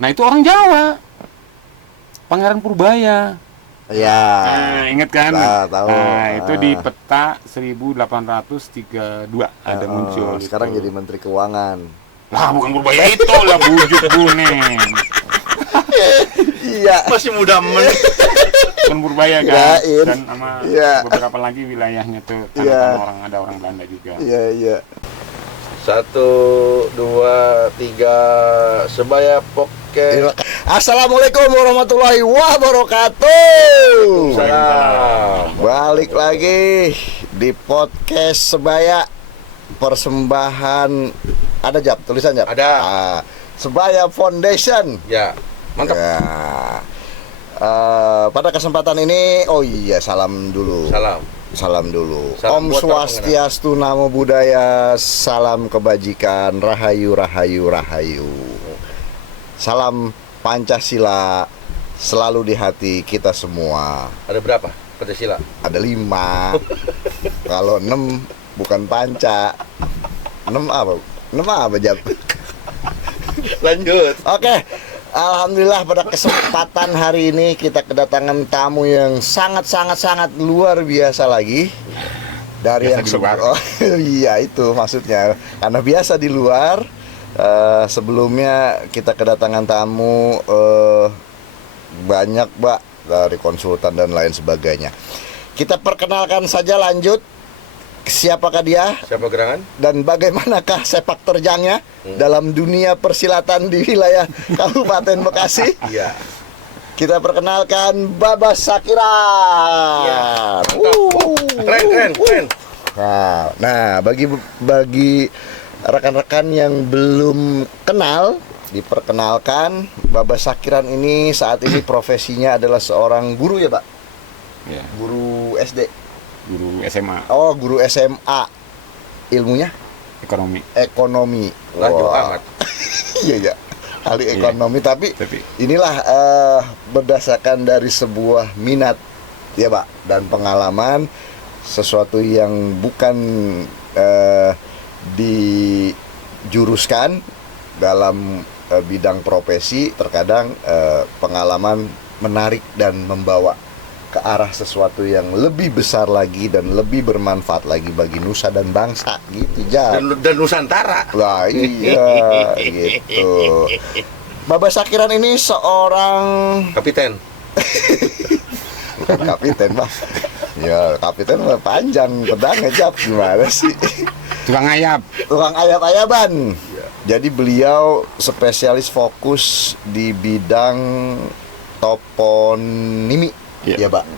Nah itu orang Jawa, Pangeran Purbaya. Ya. Nah, ingat kan? Tahu. Nah, itu di peta 1832 ada muncul. Sekarang itu. jadi Menteri Keuangan. Lah bukan Purbaya itu lah, bujuk Bunen. Iya. Masih muda Bukan Purbaya kan? Kirain. Dan sama beberapa lagi wilayahnya tuh tanah ada orang Belanda juga. Iya. 1, 2, 3 Sebaya Podcast. Assalamualaikum warahmatullahi wabarakatuh. Salam. Balik lagi di podcast Sebaya. Persembahan ada tulisan Jap? Ada. Sebaya Foundation. Ya, mantap. Ya. Pada kesempatan ini, salam dulu. Salam dulu. Salam Om Swastiastu, Namo Buddhaya, salam kebajikan, rahayu, rahayu, rahayu. Salam Pancasila selalu di hati kita semua. Ada berapa Pancasila? Ada 5. Kalau 6 bukan panca. 6 apa? 6 apa Jap? Lanjut. Oke. Alhamdulillah pada kesempatan hari ini kita kedatangan tamu yang sangat luar biasa lagi dari biasa yang iya itu maksudnya karena biasa di luar. Sebelumnya kita kedatangan tamu banyak dari konsultan dan lain sebagainya. Kita perkenalkan saja, lanjut. Siapakah dia? Siapa gerangan? Dan bagaimanakah sepak terjangnya dalam dunia persilatan di wilayah Kabupaten Bekasi? Iya. Kita perkenalkan Babas Sakiran. Iya. Keren. Nah, bagi rekan-rekan yang belum kenal, diperkenalkan Babas Sakiran ini saat ini profesinya adalah seorang guru ya, Pak? Ya. Guru SD. Guru SMA. Oh, guru SMA. Ilmunya? Ekonomi. Lanjut amat. Iya. Ahli ekonomi, tapi inilah berdasarkan dari sebuah minat ya, Pak, dan pengalaman sesuatu yang bukan dijuruskan dalam bidang profesi, terkadang pengalaman menarik dan membawa ke arah sesuatu yang lebih besar lagi dan lebih bermanfaat lagi bagi nusa dan bangsa gitu, dan Nusantara. Lah iya gitu. Babas Sakiran ini seorang kapiten. Bukan kapiten, Bang. Ya, kapiten mah panjang pedangnya, Jap. Gimana sih? Tukang ayap-ayaban. Jadi beliau spesialis fokus di bidang toponimi. Iya, Pak.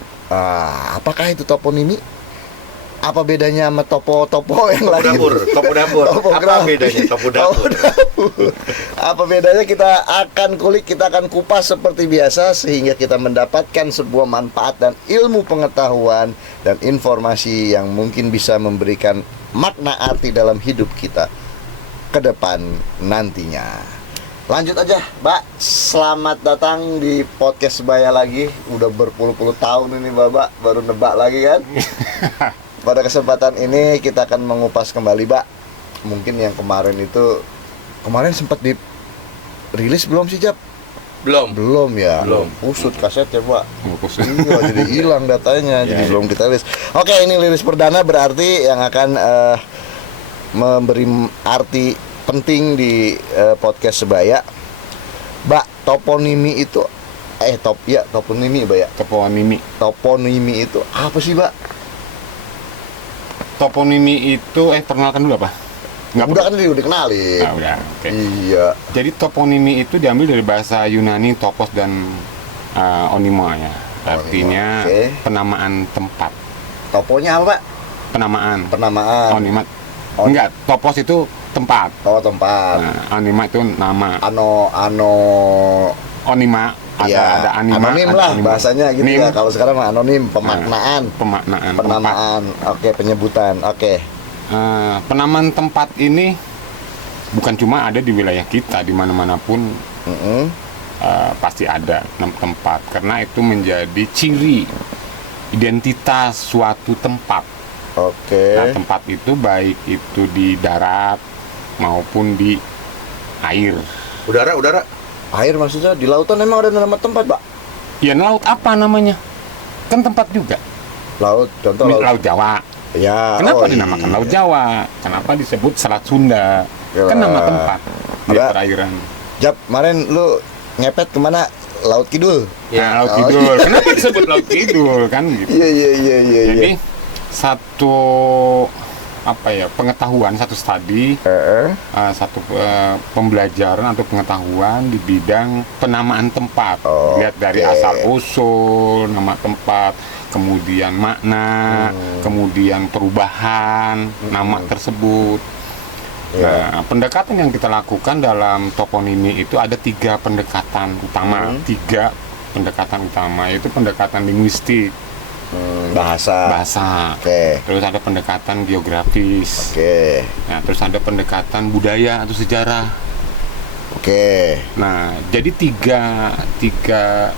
Apakah itu toponimi? Apa bedanya sama topo yang lain? Topo dapur. Apa bedanya topo dapur? Apa bedanya kita akan kulik, kita akan kupas seperti biasa sehingga kita mendapatkan sebuah manfaat dan ilmu pengetahuan dan informasi yang mungkin bisa memberikan makna arti dalam hidup kita ke depan nantinya. Lanjut aja, Mbak. Selamat datang di podcast Sebaya lagi. Udah berpuluh-puluh tahun ini, Mbak. Baru nebak lagi kan? Pada kesempatan ini kita akan mengupas kembali, Mbak. Mungkin yang kemarin sempat dirilis belum sih, Jap? Belum ya. Pusut kasetnya, Pak. Iya, jadi hilang datanya, jadi belum kita rilis. Oke, ini rilis perdana berarti yang akan memberi arti penting di podcast Sebaya. Mbak, toponimi itu toponimi, Mbak ya. Toponimi itu apa sih, Mbak? Toponimi itu perkenalkan dulu apa? Udah kan dikenalin. Udah. Okay. Iya. Jadi toponimi itu diambil dari bahasa Yunani topos dan onima ya. Artinya penamaan tempat. Toponya apa, Pak? Penamaan. Onimat. Enggak, topos itu tempat. Oh, tempat. Nah, anima itu nama. Onima. Ada anima. Anonim lah bahasanya gitu ya. Kalau sekarang mah anonim, pemaknaan. Penamaan. Oke, penyebutan. Oke. Penamaan tempat ini bukan cuma ada di wilayah kita, di mana-mana pun pasti ada tempat, karena itu menjadi ciri identitas suatu tempat. Oke. Nah, tempat itu baik itu di darat maupun di air. Udara. Air maksudnya di lautan emang ada nama tempat, Pak? Ya laut apa namanya? Kan tempat juga. Laut, contoh Laut Jawa. Ya. Kenapa oh dinamakan iya. Laut Jawa? Kenapa disebut Selat Sunda? Ya. Kan nama tempat di Ada- perairan. Jap, kemarin lu ngepet kemana? Laut Kidul. Nah, Laut Oh, Kidul. Kenapa disebut Laut Kidul kan gitu. Iya. Jadi satu pengetahuan, satu studi, satu pembelajaran atau pengetahuan di bidang penamaan tempat. Oh, Lihat dari oke. asal usul nama tempat, kemudian makna, kemudian perubahan nama tersebut. Ya. Nah, pendekatan yang kita lakukan dalam toponimi itu ada 3 pendekatan utama. 3 pendekatan utama, yaitu pendekatan linguistik, bahasa. Oke. Terus ada pendekatan geografis. Oke. Nah, terus ada pendekatan budaya atau sejarah. Oke. Nah, jadi tiga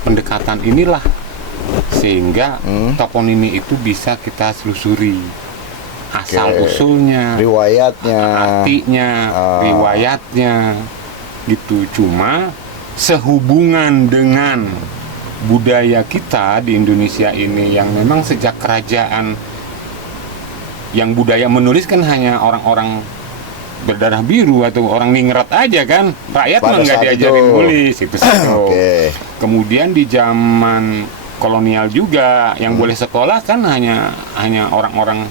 pendekatan inilah sehingga toponimi itu bisa kita selusuri asal Oke. usulnya, Riwayatnya. artinya, riwayatnya, gitu. Cuma sehubungan dengan budaya kita di Indonesia ini yang memang sejak kerajaan, yang budaya menulis kan hanya orang-orang berdarah biru atau orang ningrat aja kan, rakyat Pada mah nggak saat diajarin itu. nulis itu satu. Oke. Kemudian di zaman kolonial juga yang boleh sekolah kan hanya orang-orang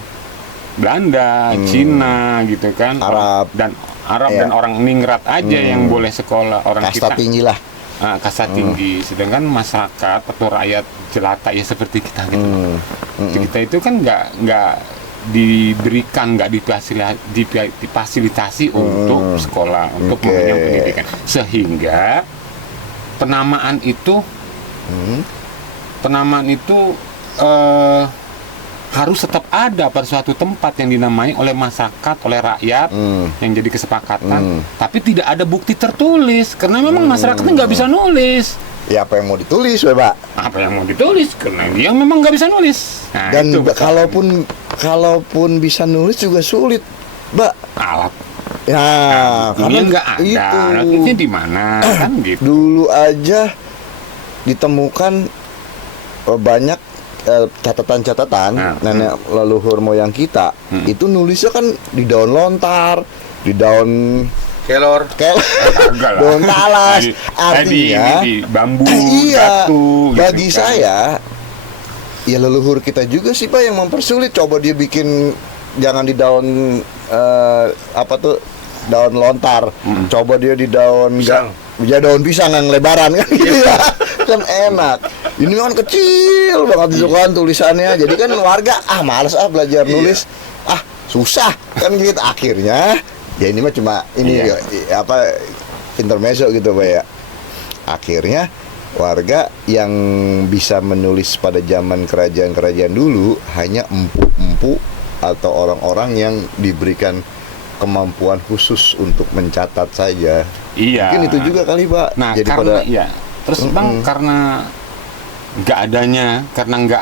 Belanda, Cina gitu kan, Arab. dan Arab Iya. dan orang ningrat aja yang boleh sekolah, orang Kasta kita tinggi lah. kasta tinggi, sedangkan masyarakat atau rakyat jelata ya seperti kita gitu. Kita itu kan nggak diberikan, nggak difasilitasi untuk sekolah, untuk Oke. mengenyam pendidikan, sehingga penamaan itu harus tetap ada pada suatu tempat yang dinamai oleh masyarakat, oleh rakyat, yang jadi kesepakatan, tapi tidak ada bukti tertulis karena memang masyarakatnya nggak bisa nulis. Ya apa yang mau ditulis, Pak? Apa yang mau ditulis karena dia memang nggak bisa nulis. Nah, Dan itu kalaupun bisa nulis juga sulit, Mbak. alat Ya, karena nggak ada. itu. Alatnya di mana kan gitu. Dulu aja ditemukan banyak catatan-catatan nenek leluhur moyang kita itu nulisnya kan di daun lontar, di daun Kelor. Agak lah. daun talas. Di Artinya bambu, iya, batu. Gitu bagi kan. saya ya leluhur kita juga sih Pak yang mempersulit. Coba dia bikin jangan di daun daun lontar, coba dia di daun Pisang. ya daun pisang yang lebaran kan gitu ya. Kan enak. Ini kan kecil banget disukaan tulisannya. Jadi kan warga males belajar nulis. Susah kan gitu. Akhirnya ya ini mah cuma ini intermezzo gitu Pak ya. Akhirnya warga yang bisa menulis pada zaman kerajaan-kerajaan dulu hanya empu-empu atau orang-orang yang diberikan kemampuan khusus untuk mencatat saja. Iya. Mungkin itu juga kali Pak. Nah, Jadi karena terus Bang, karena nggak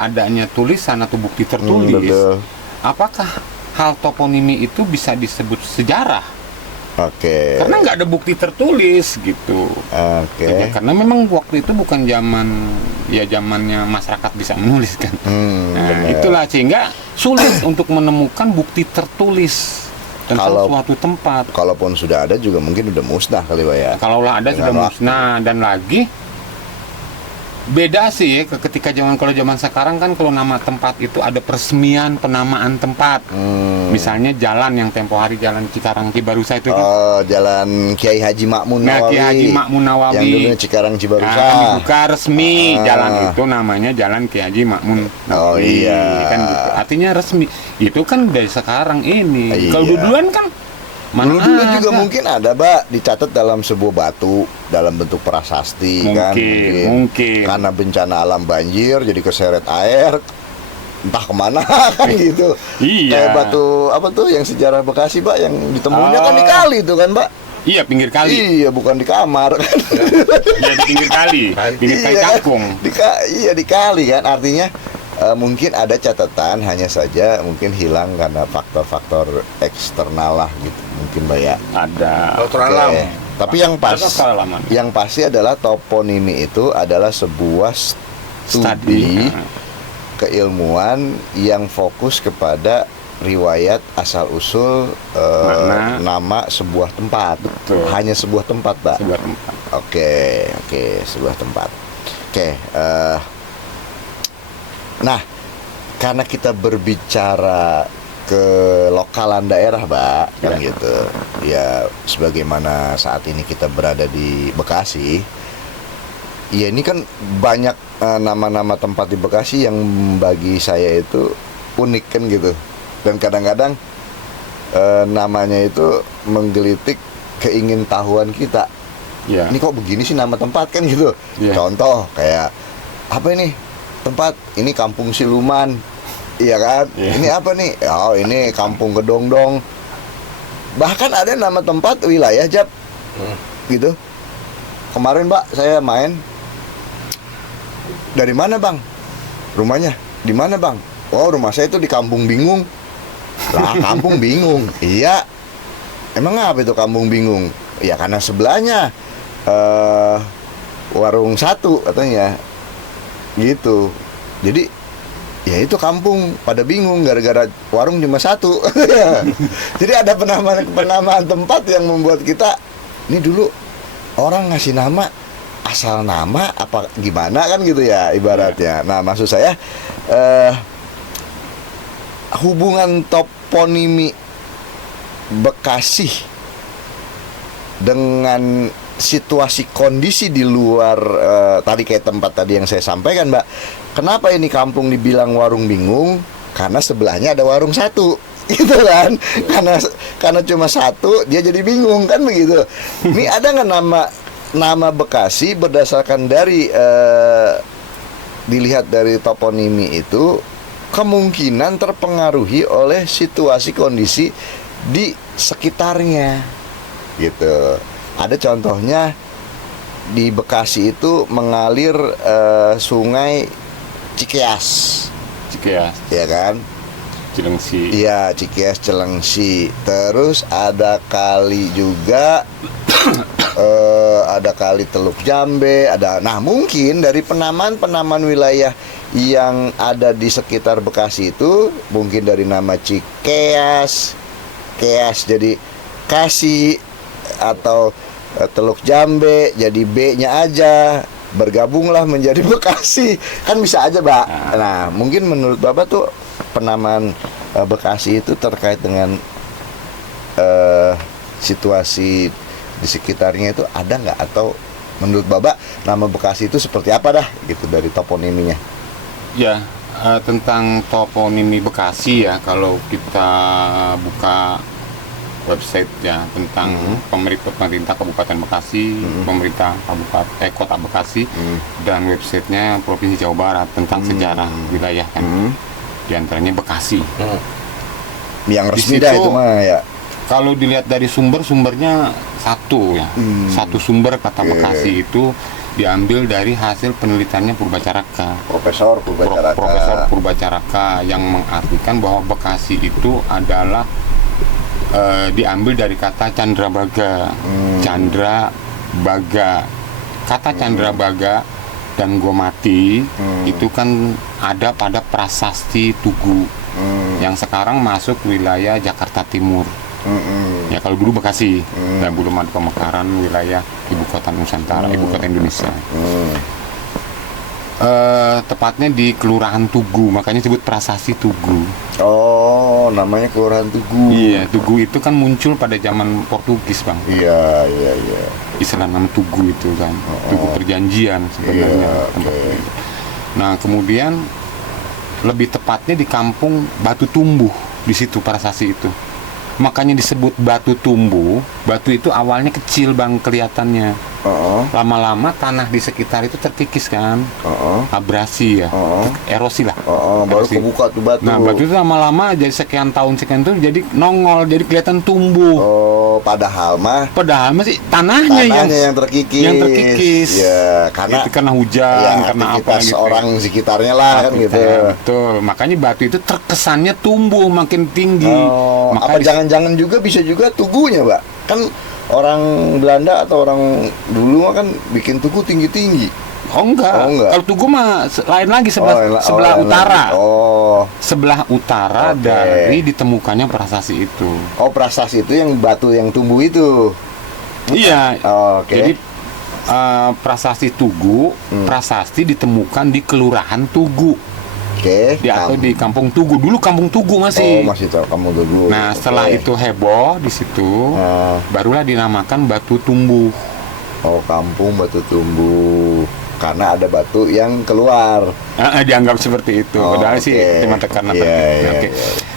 adanya tulisan atau bukti tertulis, betul. apakah hal toponimi itu bisa disebut sejarah? Oke. Karena nggak ada bukti tertulis gitu. Oke. Ya, karena memang waktu itu bukan zamannya masyarakat bisa menulis kan. Nah, benar. itulah sehingga sulit untuk menemukan bukti tertulis tentang suatu tempat. Kalaupun sudah ada juga mungkin udah musnah kali Pak ya. Kalaulah ada Dengan sudah waktu. musnah. Dan lagi beda sih ketika kalau zaman sekarang kan kalau nama tempat itu ada peresmian penamaan tempat. Misalnya jalan yang tempo hari jalan Cikarang Cibarusa itu kan. Jalan Kiai Haji Ma'mun Nah, Nawawi. Kiai Haji Ma'mun Nawawi. Yang dulunya Cikarang Cibarusa. Nah, dibuka resmi jalan itu namanya Jalan Kiai Haji Ma'mun Nawawi. Oh, iya. Kan gitu. Artinya resmi. Itu kan dari sekarang ini. Kalau Iya. duluan kan mana Dulu ada. juga mungkin ada Pak dicatat dalam sebuah batu dalam bentuk prasasti kan. Mungkin. Karena bencana alam banjir jadi keseret air entah kemana kan gitu. Iya. Kayak batu apa tuh yang sejarah Bekasi Pak yang ditemunya kan di kali itu kan Pak. Iya, pinggir kali. Iya, bukan di kamar kan. Iya, di pinggir kali. Pinggir kali Iya kan? Cakung. Di kali kan. Artinya mungkin ada catatan, hanya saja mungkin hilang karena faktor-faktor eksternal lah gitu mungkin Pak ya. Ada. Faktor alam. Tapi yang yang pasti adalah toponimi itu adalah sebuah studi keilmuan yang fokus kepada riwayat asal-usul nama sebuah tempat. Betul. Hanya sebuah tempat, Pak. Sebuah tempat. Oke, sebuah tempat. Nah, karena kita berbicara ke lokalan daerah, Pak, kan gitu. Ya, sebagaimana saat ini kita berada di Bekasi. Ya, ini kan banyak nama-nama tempat di Bekasi yang bagi saya itu unik kan gitu. Dan kadang-kadang namanya itu menggelitik keingintahuan kita. Ya. Ini kok begini sih nama tempat kan gitu. Ya. Contoh kayak apa ini tempat ini Kampung Siluman, iya kan? Ya. Ini apa nih? Oh ini Kampung Kedongdong. Bahkan ada nama tempat wilayah Jap, gitu. Kemarin Mbak saya main. Dari mana Bang? Rumahnya? Di mana Bang? Oh rumah saya itu di Kampung Bingung. Lah Kampung Bingung. Iya. Emang apa itu Kampung Bingung? Ya karena sebelahnya warung satu katanya. Gitu. Jadi ya itu kampung pada bingung gara-gara warung cuma satu. Jadi ada penamaan tempat yang membuat kita ini dulu orang ngasih nama asal nama apa gimana kan gitu ya ibaratnya. Nah maksud saya hubungan toponimi Bekasi dengan situasi kondisi di luar tadi kayak tempat tadi yang saya sampaikan, Mbak. Kenapa ini kampung dibilang warung bingung? Karena sebelahnya ada warung satu, gitu kan? Karena cuma satu dia jadi bingung kan begitu. Ini ada nggak nama Bekasi berdasarkan dari dilihat dari toponimi itu kemungkinan terpengaruhi oleh situasi kondisi di sekitarnya, gitu. Ada contohnya di Bekasi itu mengalir sungai Cikeas, ya kan? Cilengsi. Iya, Cikeas Cilengsi. Terus ada kali juga, ada kali Teluk Jambe. Nah mungkin dari penamaan wilayah yang ada di sekitar Bekasi itu mungkin dari nama Cikeas, Keas jadi Kasih, atau Teluk Jambe jadi B-nya aja bergabunglah menjadi Bekasi kan bisa aja Pak. Nah mungkin menurut Bapak tuh penamaan Bekasi itu terkait dengan situasi di sekitarnya itu ada nggak, atau menurut Bapak nama Bekasi itu seperti apa dah gitu dari toponiminya? Ya, tentang toponimi Bekasi ya, kalau kita buka website ya tentang pemerintah Kabupaten Bekasi, pemerintah Kota Bekasi, dan websitenya Provinsi Jawa Barat tentang sejarah wilayah kan, di antaranya Bekasi. Yang resmi dah itu mah ya. Kalau dilihat dari sumbernya satu ya, satu sumber kata Bekasi itu diambil dari hasil penelitiannya Purbacaraka. Profesor Purbacaraka yang mengartikan bahwa Bekasi itu adalah diambil dari kata Candrabaga. Candrabaga. Kata Candrabaga dan Gomati itu kan ada pada prasasti Tugu yang sekarang masuk wilayah Jakarta Timur. Ya kalau dulu Bekasi dan belum ada pemekaran wilayah ibu kota Nusantara, ibu kota Indonesia. Tepatnya di Kelurahan Tugu, makanya disebut prasasti Tugu. Oh, namanya Kelurahan Tugu. Iya, Tugu itu kan muncul pada zaman Portugis, Bang. Iya. Istilah nama Tugu itu kan, Tugu Perjanjian sebenarnya. Okay. Nah, kemudian lebih tepatnya di kampung Batu Tumbuh, di situ prasasti itu. Makanya disebut Batu Tumbuh. Batu itu awalnya kecil, Bang, kelihatannya. Lama-lama tanah di sekitar itu terkikis kan, abrasi ya, erosi lah. Baru kebuka tuh batu. Nah batu itu lama-lama jadi sekian tahun tuh jadi nongol, jadi kelihatan tumbuh. Padahal mah sih tanahnya yang terkikis. Ya, karena hujan, karena apa gitu. Orang sekitarnya lah kan gitu. Betul. Makanya batu itu terkesannya tumbuh makin tinggi. Apa jangan-jangan juga bisa juga tugunya, Mbak? Kan orang Belanda atau orang dulu mah kan bikin tugu tinggi-tinggi. Oh enggak. Kalau Tugu mah lain lagi sebelah utara. Sebelah utara dari ditemukannya prasasti itu. Oh, prasasti itu yang batu yang tumbuh itu. Iya. Jadi prasasti Tugu, prasasti ditemukan di Kelurahan Tugu. Atau di Kampung Tugu. Dulu Kampung Tugu masih. Oh, masih tahu Kampung Tugu. Nah, setelah itu heboh di situ, barulah dinamakan Batu Tumbuh. Oh, Kampung Batu Tumbuh. Karena ada batu yang keluar. Dianggap seperti itu. Padahal sih cuma tekanan.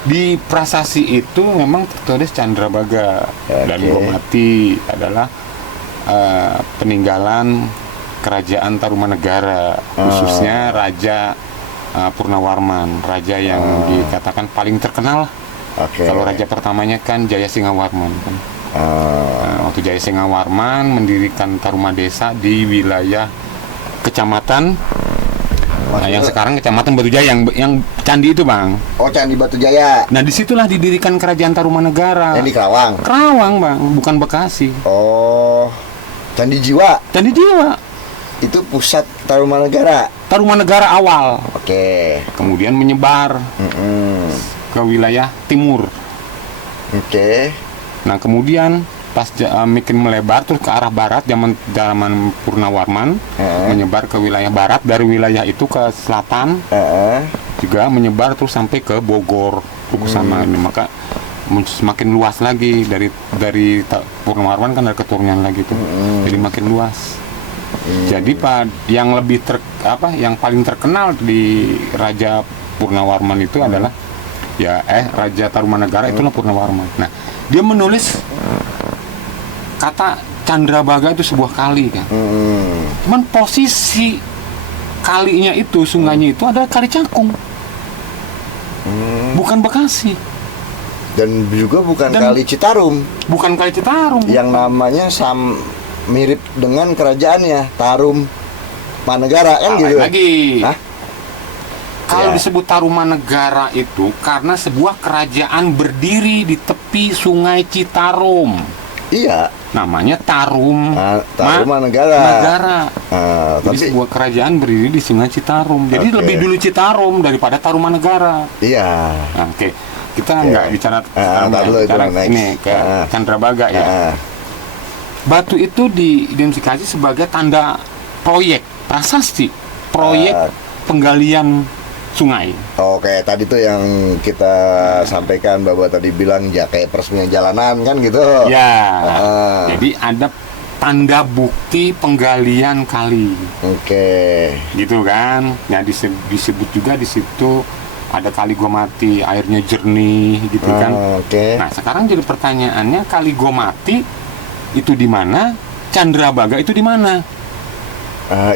Di prasasti itu memang tertulis Candrabaga dan Gomati adalah peninggalan kerajaan Tarumanegara, khususnya Raja Purnawarman, raja yang dikatakan paling terkenal. Kalau raja pertamanya kan Jayasingawarman kan. Waktu Jayasingawarman mendirikan Tarumadesa di wilayah kecamatan yang sekarang kecamatan Batujaya yang candi itu, Bang. Oh, Candi Batujaya. Nah, disitulah didirikan kerajaan Tarumanegara. Yang di Kerawang. Kerawang, Bang, bukan Bekasi. Oh, Candi Jiwa. Candi Jiwa itu pusat Tarumanegara. Tarumanegara awal. Kemudian menyebar ke wilayah timur. Nah, kemudian pas makin melebar terus ke arah barat zaman Purnawarman, menyebar ke wilayah barat, dari wilayah itu ke selatan, juga menyebar terus sampai ke Bogor, ke sana. Maka semakin luas lagi dari Purnawarman kan ada keturunan lagi tuh, jadi makin luas. Jadi yang lebih yang paling terkenal di Raja Purnawarman itu adalah Raja Tarumanegara itulah Purnawarman. Nah, dia menulis kata Candrabaga itu sebuah kali kan. Cuman posisi kalinya itu, sungainya itu adalah Kali Cakung. Bukan Bekasi. Dan juga bukan Kali Citarum. Bukan Kali Citarum. Yang namanya mirip dengan kerajaannya, Tarum Manegara kan gitu. Lagi. Kalau disebut Tarumanegara itu karena sebuah kerajaan berdiri di tepi Sungai Citarum. Iya. Namanya Tarumanegara. Jadi sebuah kerajaan berdiri di Sungai Citarum. Jadi lebih dulu Citarum daripada Tarumanegara. Iya. Nah, kita nggak bicara ini ke Candrabaga ya. Batu itu diidentifikasi sebagai tanda proyek prasasti, proyek penggalian sungai. Tadi tuh yang kita sampaikan bahwa tadi bilang kayak peresmian jalanan kan gitu. Jadi ada tanda bukti penggalian kali. Gitu kan. Nah, disebut juga di situ ada Kali Gomati, airnya jernih gitu kan. Nah, sekarang jadi pertanyaannya, Kali Gomati itu di mana? Candrabaga itu di mana?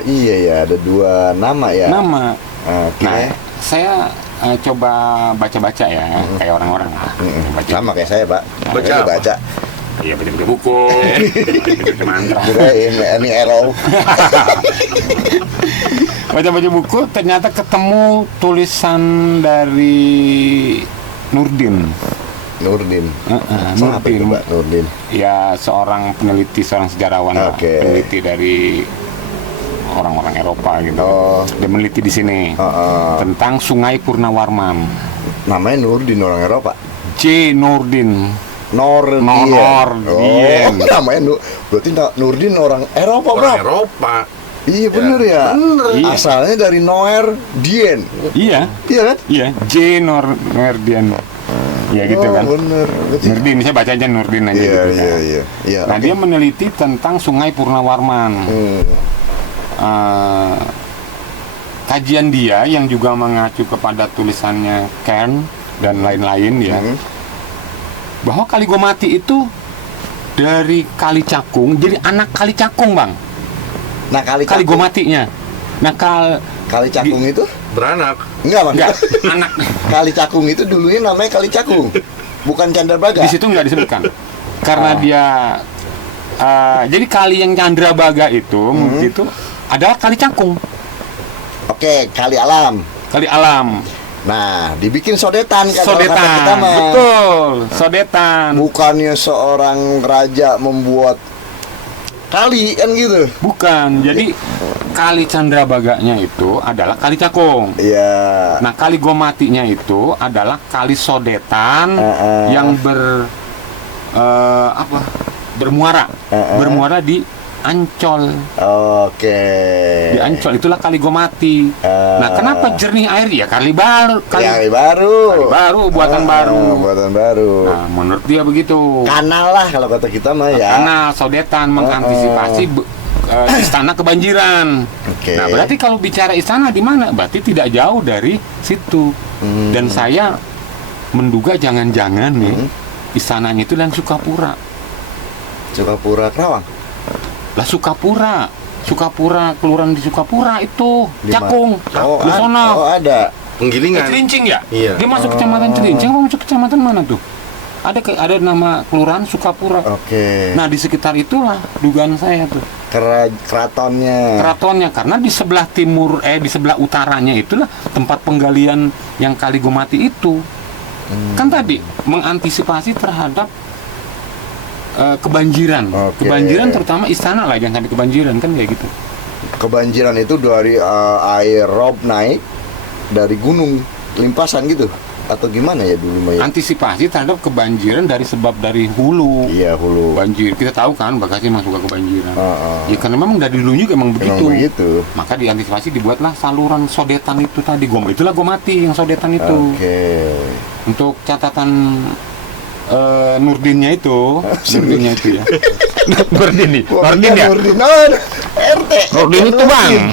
Iya ya, ada dua nama ya. Nah, saya coba baca-baca ya, kayak orang-orang lah. Sama kayak saya, Pak. Baca. Iya, baca buku. Baca mantra. Ini error. Baca-baca buku, ternyata ketemu tulisan dari Nurdin. Nurdin. Ya, seorang peneliti, seorang sejarawan, peneliti dari orang-orang Eropa gitu. Dia meneliti di sini tentang Sungai Purnawarman. Namanya Nurdin, orang Eropa. J. Nurdin. Nordien. Namanya berarti Nurdin orang Eropa, Bro. Orang Eropa. Iya bener ya. Asalnya dari Noerdien. Iya kan? Iya, J. Noerdien. Ya gitu kan. Bener. Nurdin, saya baca aja Nurdin aja gitu kan. Iya. Nah, dia meneliti tentang Sungai Purnawarman. Kajian dia yang juga mengacu kepada tulisannya Kern dan lain-lain ya, bahwa Kali Gomati itu dari Kali Cakung, jadi anak Kali Cakung, Bang. Nah, Kali Gomatinya. Nah, Kali Cakung itu beranak. Enggak, anak. Kali Cakung itu dulunya namanya Kali Cakung, bukan Candrabaga. Di situ nggak disebutkan, karena dia jadi kali yang Candrabaga itu adalah Kali Cakung. Kali alam. Nah, dibikin sodetan kan kalau kata Sodetan, kita mah. betul, sodetan. Bukannya seorang raja membuat kali kan gitu. Bukan, jadi kali Candrabaganya itu adalah kali Cakung. Iya. Nah, kali Gomatinya itu adalah kali sodetan yang bermuara, bermuara di Ancol. Oke. Di Ancol itulah kali Gomati. Nah, kenapa jernih air ya? Kali baru, Kali baru. buatan baru. Buatan baru. Nah, menurut dia begitu. Kanal lah kalau kata kita mah ya. Kanal sodetan mengantisipasi istana kebanjiran. Oke. Nah, berarti kalau bicara istana di mana? Berarti tidak jauh dari situ. Dan saya menduga jangan-jangan nih istananya itu dan Sukapura. Sukapura Kerawang. Lah Sukapura, kelurahan di Sukapura itu, Di Cakung, di sono. Ada. Penggilingan. Celincing ya? Iya. Dia masuk kecamatan Celincing, apa masuk kecamatan mana tuh? Ada nama kelurahan Sukapura. Oke. Nah, di sekitar itulah dugaan saya tuh. Keratonnya. Keratonnya, karena di sebelah di sebelah utaranya itulah tempat penggalian yang Kali Gomati itu. Kan tadi mengantisipasi terhadap kebanjiran. Oke. Kebanjiran terutama istana lah, jangan sampai kebanjiran kan kayak gitu. Kebanjiran itu dari air rob naik dari gunung limpasan gitu atau gimana ya dulu Maya? Antisipasi terhadap kebanjiran dari hulu. Iya, hulu. Banjir, kita tahu kan Bekasi memang suka kebanjiran. Ya karena memang dari dulu juga emang begitu. Maka diantisipasi dibuatlah saluran sodetan itu tadi, itulah Gomati yang sodetan itu. Oke. Untuk catatan Nurdinnya itu ya. Nurdin ya. Nurdin RT. Nurdin itu bang.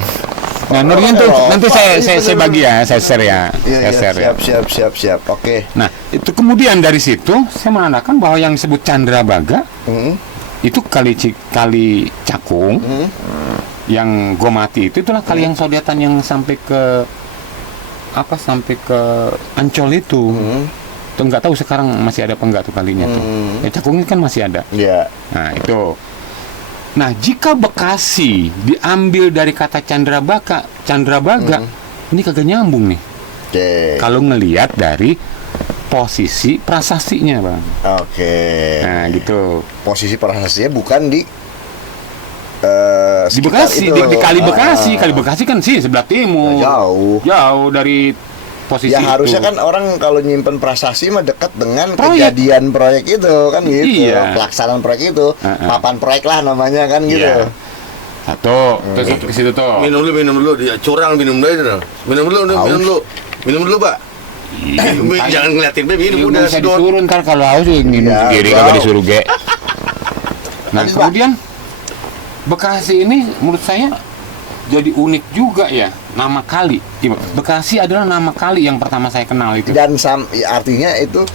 Nah, Nurdin itu nanti saya bagi ya, saya share ya. Iya, Saya share ya. siap. Oke. Nah, itu kemudian dari situ saya menandakan bahwa yang disebut Candrabaga itu kali Cakung, yang Gomati itulah kali yang sodetan yang sampai ke Ancol itu. Tuh nggak tahu sekarang masih ada apa enggak tuh kalinya tuh. Ya Cakung kan masih ada. Iya. Nah, itu. Nah, jika Bekasi diambil dari kata Candrabaga, ini kagak nyambung nih. Oke. Kalau ngelihat dari posisi prasastinya, Bang. Oke. Nah, gitu. Posisi prasastinya bukan di Di Bekasi, di Kali Bekasi. Kali Bekasi kan sih sebelah timur. Jauh dari posisi ya itu. harusnya kan orang kalau nyimpen prasasti mah dekat dengan Proyek. kejadian proyek itu kan gitu. Iya. Pelaksanaan proyek itu, papan proyek lah namanya kan gitu. Iya. Satu, terus ke situ tuh. Minum dulu, dia curang minum dulu. Minum dulu, Pak. Jangan ngeliatin be, minum udah Saya sedot. disuruh ntar kalau haus minum Ya, sendiri bro. kagak disuruh ge. Nah, Lanjut, kemudian Bekasi ini menurut saya jadi unik juga ya, nama kali. Bekasi adalah nama kali yang pertama saya kenal itu. Dan artinya itu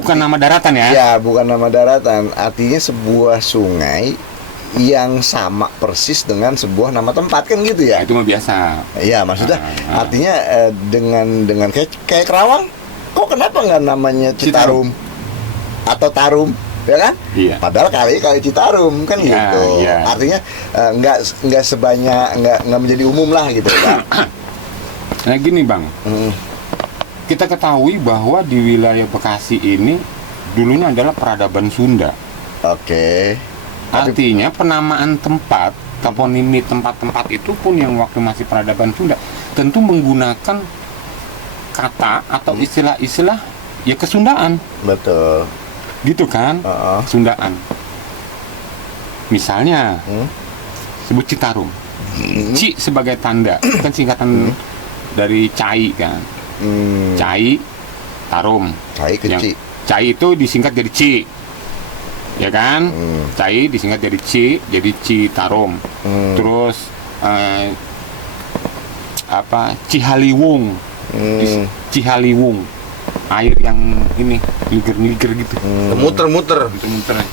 Bukan nama daratan ya? ya bukan nama daratan, artinya sebuah sungai yang sama persis dengan sebuah nama tempat kan gitu ya. Itu mah biasa. Iya, maksudnya artinya dengan kayak Kerawang, kok kenapa nggak namanya Citarum atau Tarum, ya kan? Iya. Padahal kali Citarum kan Iya, gitu. iya. Artinya nggak sebanyak nggak menjadi umum lah gitu, Pak. Nah gini Bang, kita ketahui bahwa di wilayah Bekasi ini dulunya adalah peradaban Sunda. Oke. Artinya penamaan tempat, toponimi tempat-tempat itu pun yang waktu masih peradaban Sunda tentu menggunakan kata atau istilah-istilah ya kesundaan, Betul. gitu kan? Sundaan. Misalnya sebut Citarum, Ci sebagai tanda, kan singkatan dari Cai kan, Cai, Tarum. Cai ke Ci. Cai itu disingkat jadi Ci, ya kan? Cai disingkat jadi Citarum. Terus Cihaliwung, Cihaliwung, air yang ini liger gitu. Muter-muter.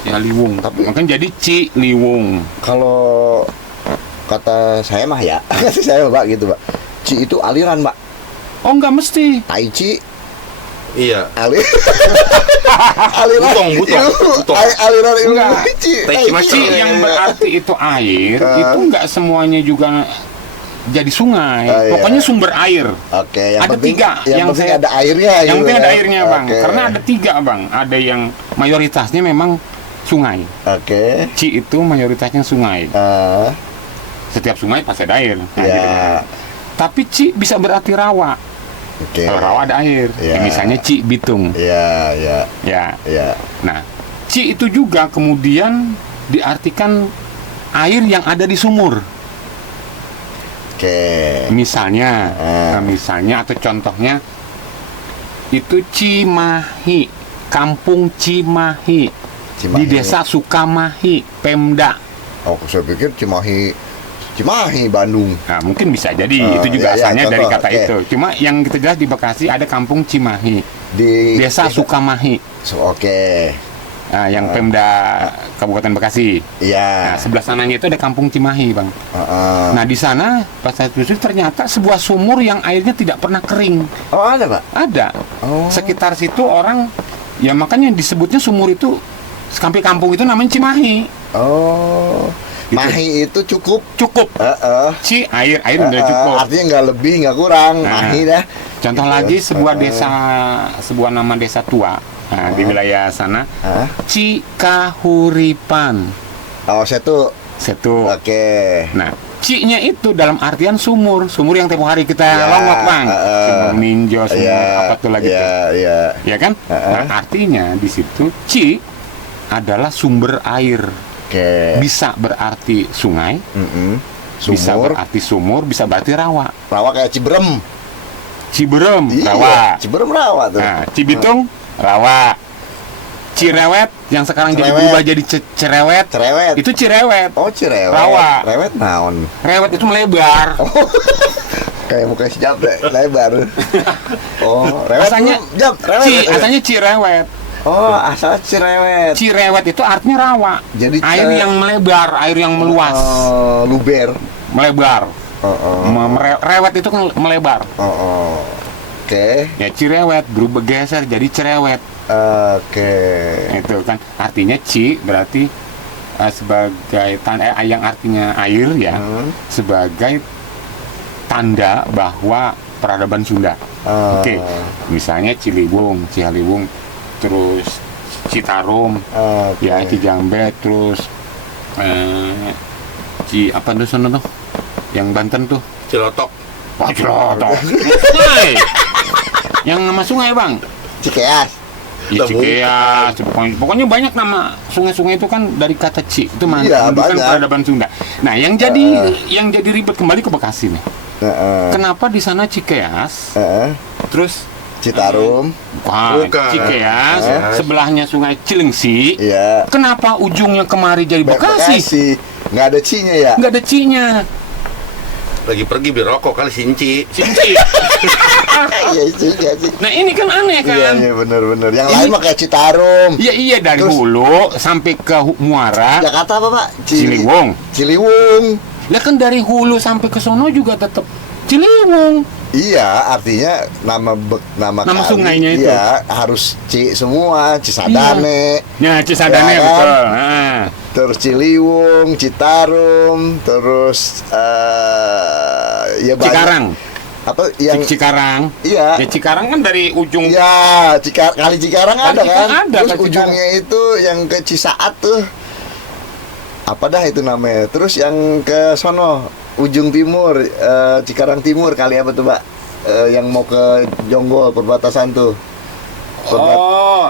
Cihaliwung. Makanya jadi Ciliwung. Kalau kata saya mah ya, kata saya Pak gitu, Pak. Ci itu aliran, Pak. Oh, nggak mesti. Tai Chi. Iya. Aliran Butong. aliran ilmu Enggak. Ci. Tai Chi Ci yang berarti itu air, itu nggak semuanya juga jadi sungai. Oh, iya. Pokoknya sumber air. Oke, yang Ada penting, 3 yang penting ada airnya. Yang gitu penting ya. ada airnya, Bang. Oke. Karena ada 3, Bang. Ada yang mayoritasnya memang sungai. Oke. Ci itu mayoritasnya sungai. Ah, Setiap sungai pasti ada air. Nah, ya. gitu kan. Tapi Ci bisa berarti rawa. Oke. Kalau rawa ada air. Ya. Ya, misalnya Ci Bitung. Ya, ya, Ya. ya. Nah, Ci itu juga kemudian diartikan air yang ada di sumur. Oke. Misalnya, Ah. misalnya atau contohnya itu Cimahi, Kampung Cimahi, di Cimahi. Desa Sukamahi, Pemda. Oh, saya pikir Cimahi Bandung. Nah, mungkin bisa jadi Ah, itu juga ya, ya, asalnya dari contoh, kata oke. itu. Cuma yang kita jelas di Bekasi ada Kampung Cimahi, Di Desa Sukamahi. Oke. Nah, yang Pemda Kabupaten Bekasi. Iya. Nah, sebelah sananya itu ada Kampung Cimahi, Bang. Heeh. Nah, di sana pas saya telusuri ternyata sebuah sumur yang airnya tidak pernah kering. Oh, ada, Pak. Ada. Oh. Sekitar situ orang, ya makanya disebutnya sumur itu, sampai kampung itu namanya Cimahi. Oh. Gitu. Mahi itu cukup. Cukup. Heeh. Air udah cukup. Artinya nggak lebih, nggak kurang. Nah, Mahi dah. Contoh lagi sebuah desa, sebuah nama desa tua. Nah, di wilayah sana, Hah? Cikahuripan. Oh, saya tuh. Situ. Oke. Nah, Ci-nya itu dalam artian sumur yang tempo hari kita Ya, longok, Bang. Sumur ninjo, sumur Ya, apa tuh lagi tuh. ya. Ya kan? Nah, artinya di situ Ci adalah sumber air. Oke. Bisa berarti sungai, Mm-mm. bisa Sumur. berarti sumur, bisa berarti rawa. Rawa kayak Ciberem. Ciberem, Iya, rawa. Ciberem rawa tuh. Nah, Cibitung, rawa. Cirewet yang sekarang jadi Cerewet. berubah jadi cerewet. Cerewet. Itu cirewet. Oh, Cirewet. Rawa. Rewet naon. Rewet itu melebar. Kayak muka si Jab deh, lebar. Oh, rewet. Asalnya Jab, rewet. asalnya cirewet. Oh, asal Cirewet. Cirewet itu artinya rawa. Jadi Air yang melebar, air yang meluas, Oh, luber. melebar. Oh. Rewet itu kan melebar. Oh. Oke. Ya cirewet berubah geser jadi cerewet. Oke. Itu kan artinya Ci berarti sebagai tanda yang artinya air ya, sebagai tanda bahwa peradaban Sunda. Oke, misalnya Ciliwung, Cihaliwung, terus Citarum, Oke. ya Cijambe, terus apa tuh sana tuh, yang Banten tuh, Cilotok. wah Cilotok, sungai, yang nama sungai, Bang. Cikeas. Ya, Cikeas, pokoknya banyak nama sungai-sungai itu kan dari kata Ci, itu Iya, menunjukkan banyak. peradaban Sunda. Nah, yang jadi ribet kembali ke Bekasi nih. Kenapa di sana Cikeas, terus Citarum. Bukan. Cikeas, sebelahnya Sungai Cilengsi. Iya. Kenapa ujungnya kemari jadi Bekasi? Nggak ada C-nya ya? Nggak ada C-nya. Lagi pergi beli rokok kali Sinci. Sinci. Iya sih. Nah, ini kan aneh Iya, kan? bener. Yang Ini- lain mah kayak Citarum. Iya dari Terus- hulu sampai ke Muara, Jakarta apa, Pak? Ciliwung. Ciliwung. Lah kan dari hulu sampai ke sono juga tetap Ciliwung. Iya, artinya nama Nama kali, sungainya itu. Iya, harus C semua, Cisadane. Ya, Cisadane Ya kan? betul. Nah. Terus Ciliwung, Citarum, terus ya banyak. Cikarang. Apa yang Cikarang. Iya. Ya Cikarang kan dari ujung. Ya, kali Cikarang ada Kali kan? Cikarang ada, Terus Kali ujungnya itu yang ke Cisaat tuh. Apa dah itu namanya? Terus yang ke sono ujung timur, Cikarang Timur kali apa tuh, Pak? Yang mau ke Jonggol perbatasan tuh. Oh.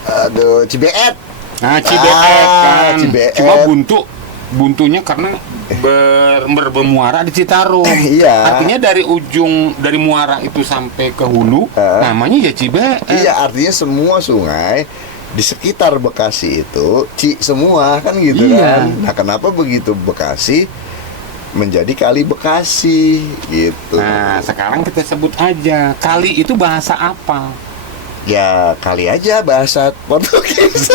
Aduh, Cibeet. Nah, Cibeet kan. Cibeet. Cuma buntunya karena bermuara di Citarum. Iya. Artinya dari muara itu sampai ke hulu, namanya ya Cibeet. Iya, artinya semua sungai di sekitar Bekasi itu Ci semua kan gitu Iya. kan. Nah, kenapa begitu Bekasi menjadi Kali Bekasi gitu. Nah, sekarang kita sebut aja kali itu bahasa apa? Ya kali aja bahasa Portugis.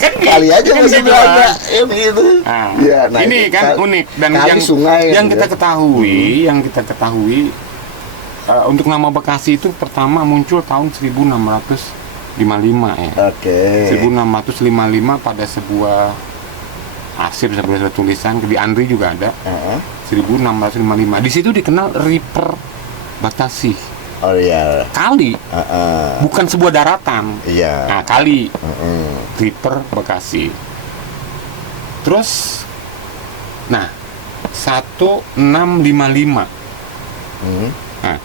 Kan Kali aja kan bahasa gitu, Belanda. Bang. Gitu. Nah, Ya, nah, ini itu kan unik dan kali sungai yang gitu kita ya. ketahui untuk nama Bekasi itu pertama muncul tahun 1655 ya. Oke. 1655 pada sebuah arsip sebagai tulisan di Andri juga ada. 1655. Di situ dikenal River Batasi. Oh iya. Kali. Bukan sebuah daratan. Iya. Nah, kali. River Bekasi. Terus nah 1655. Nah,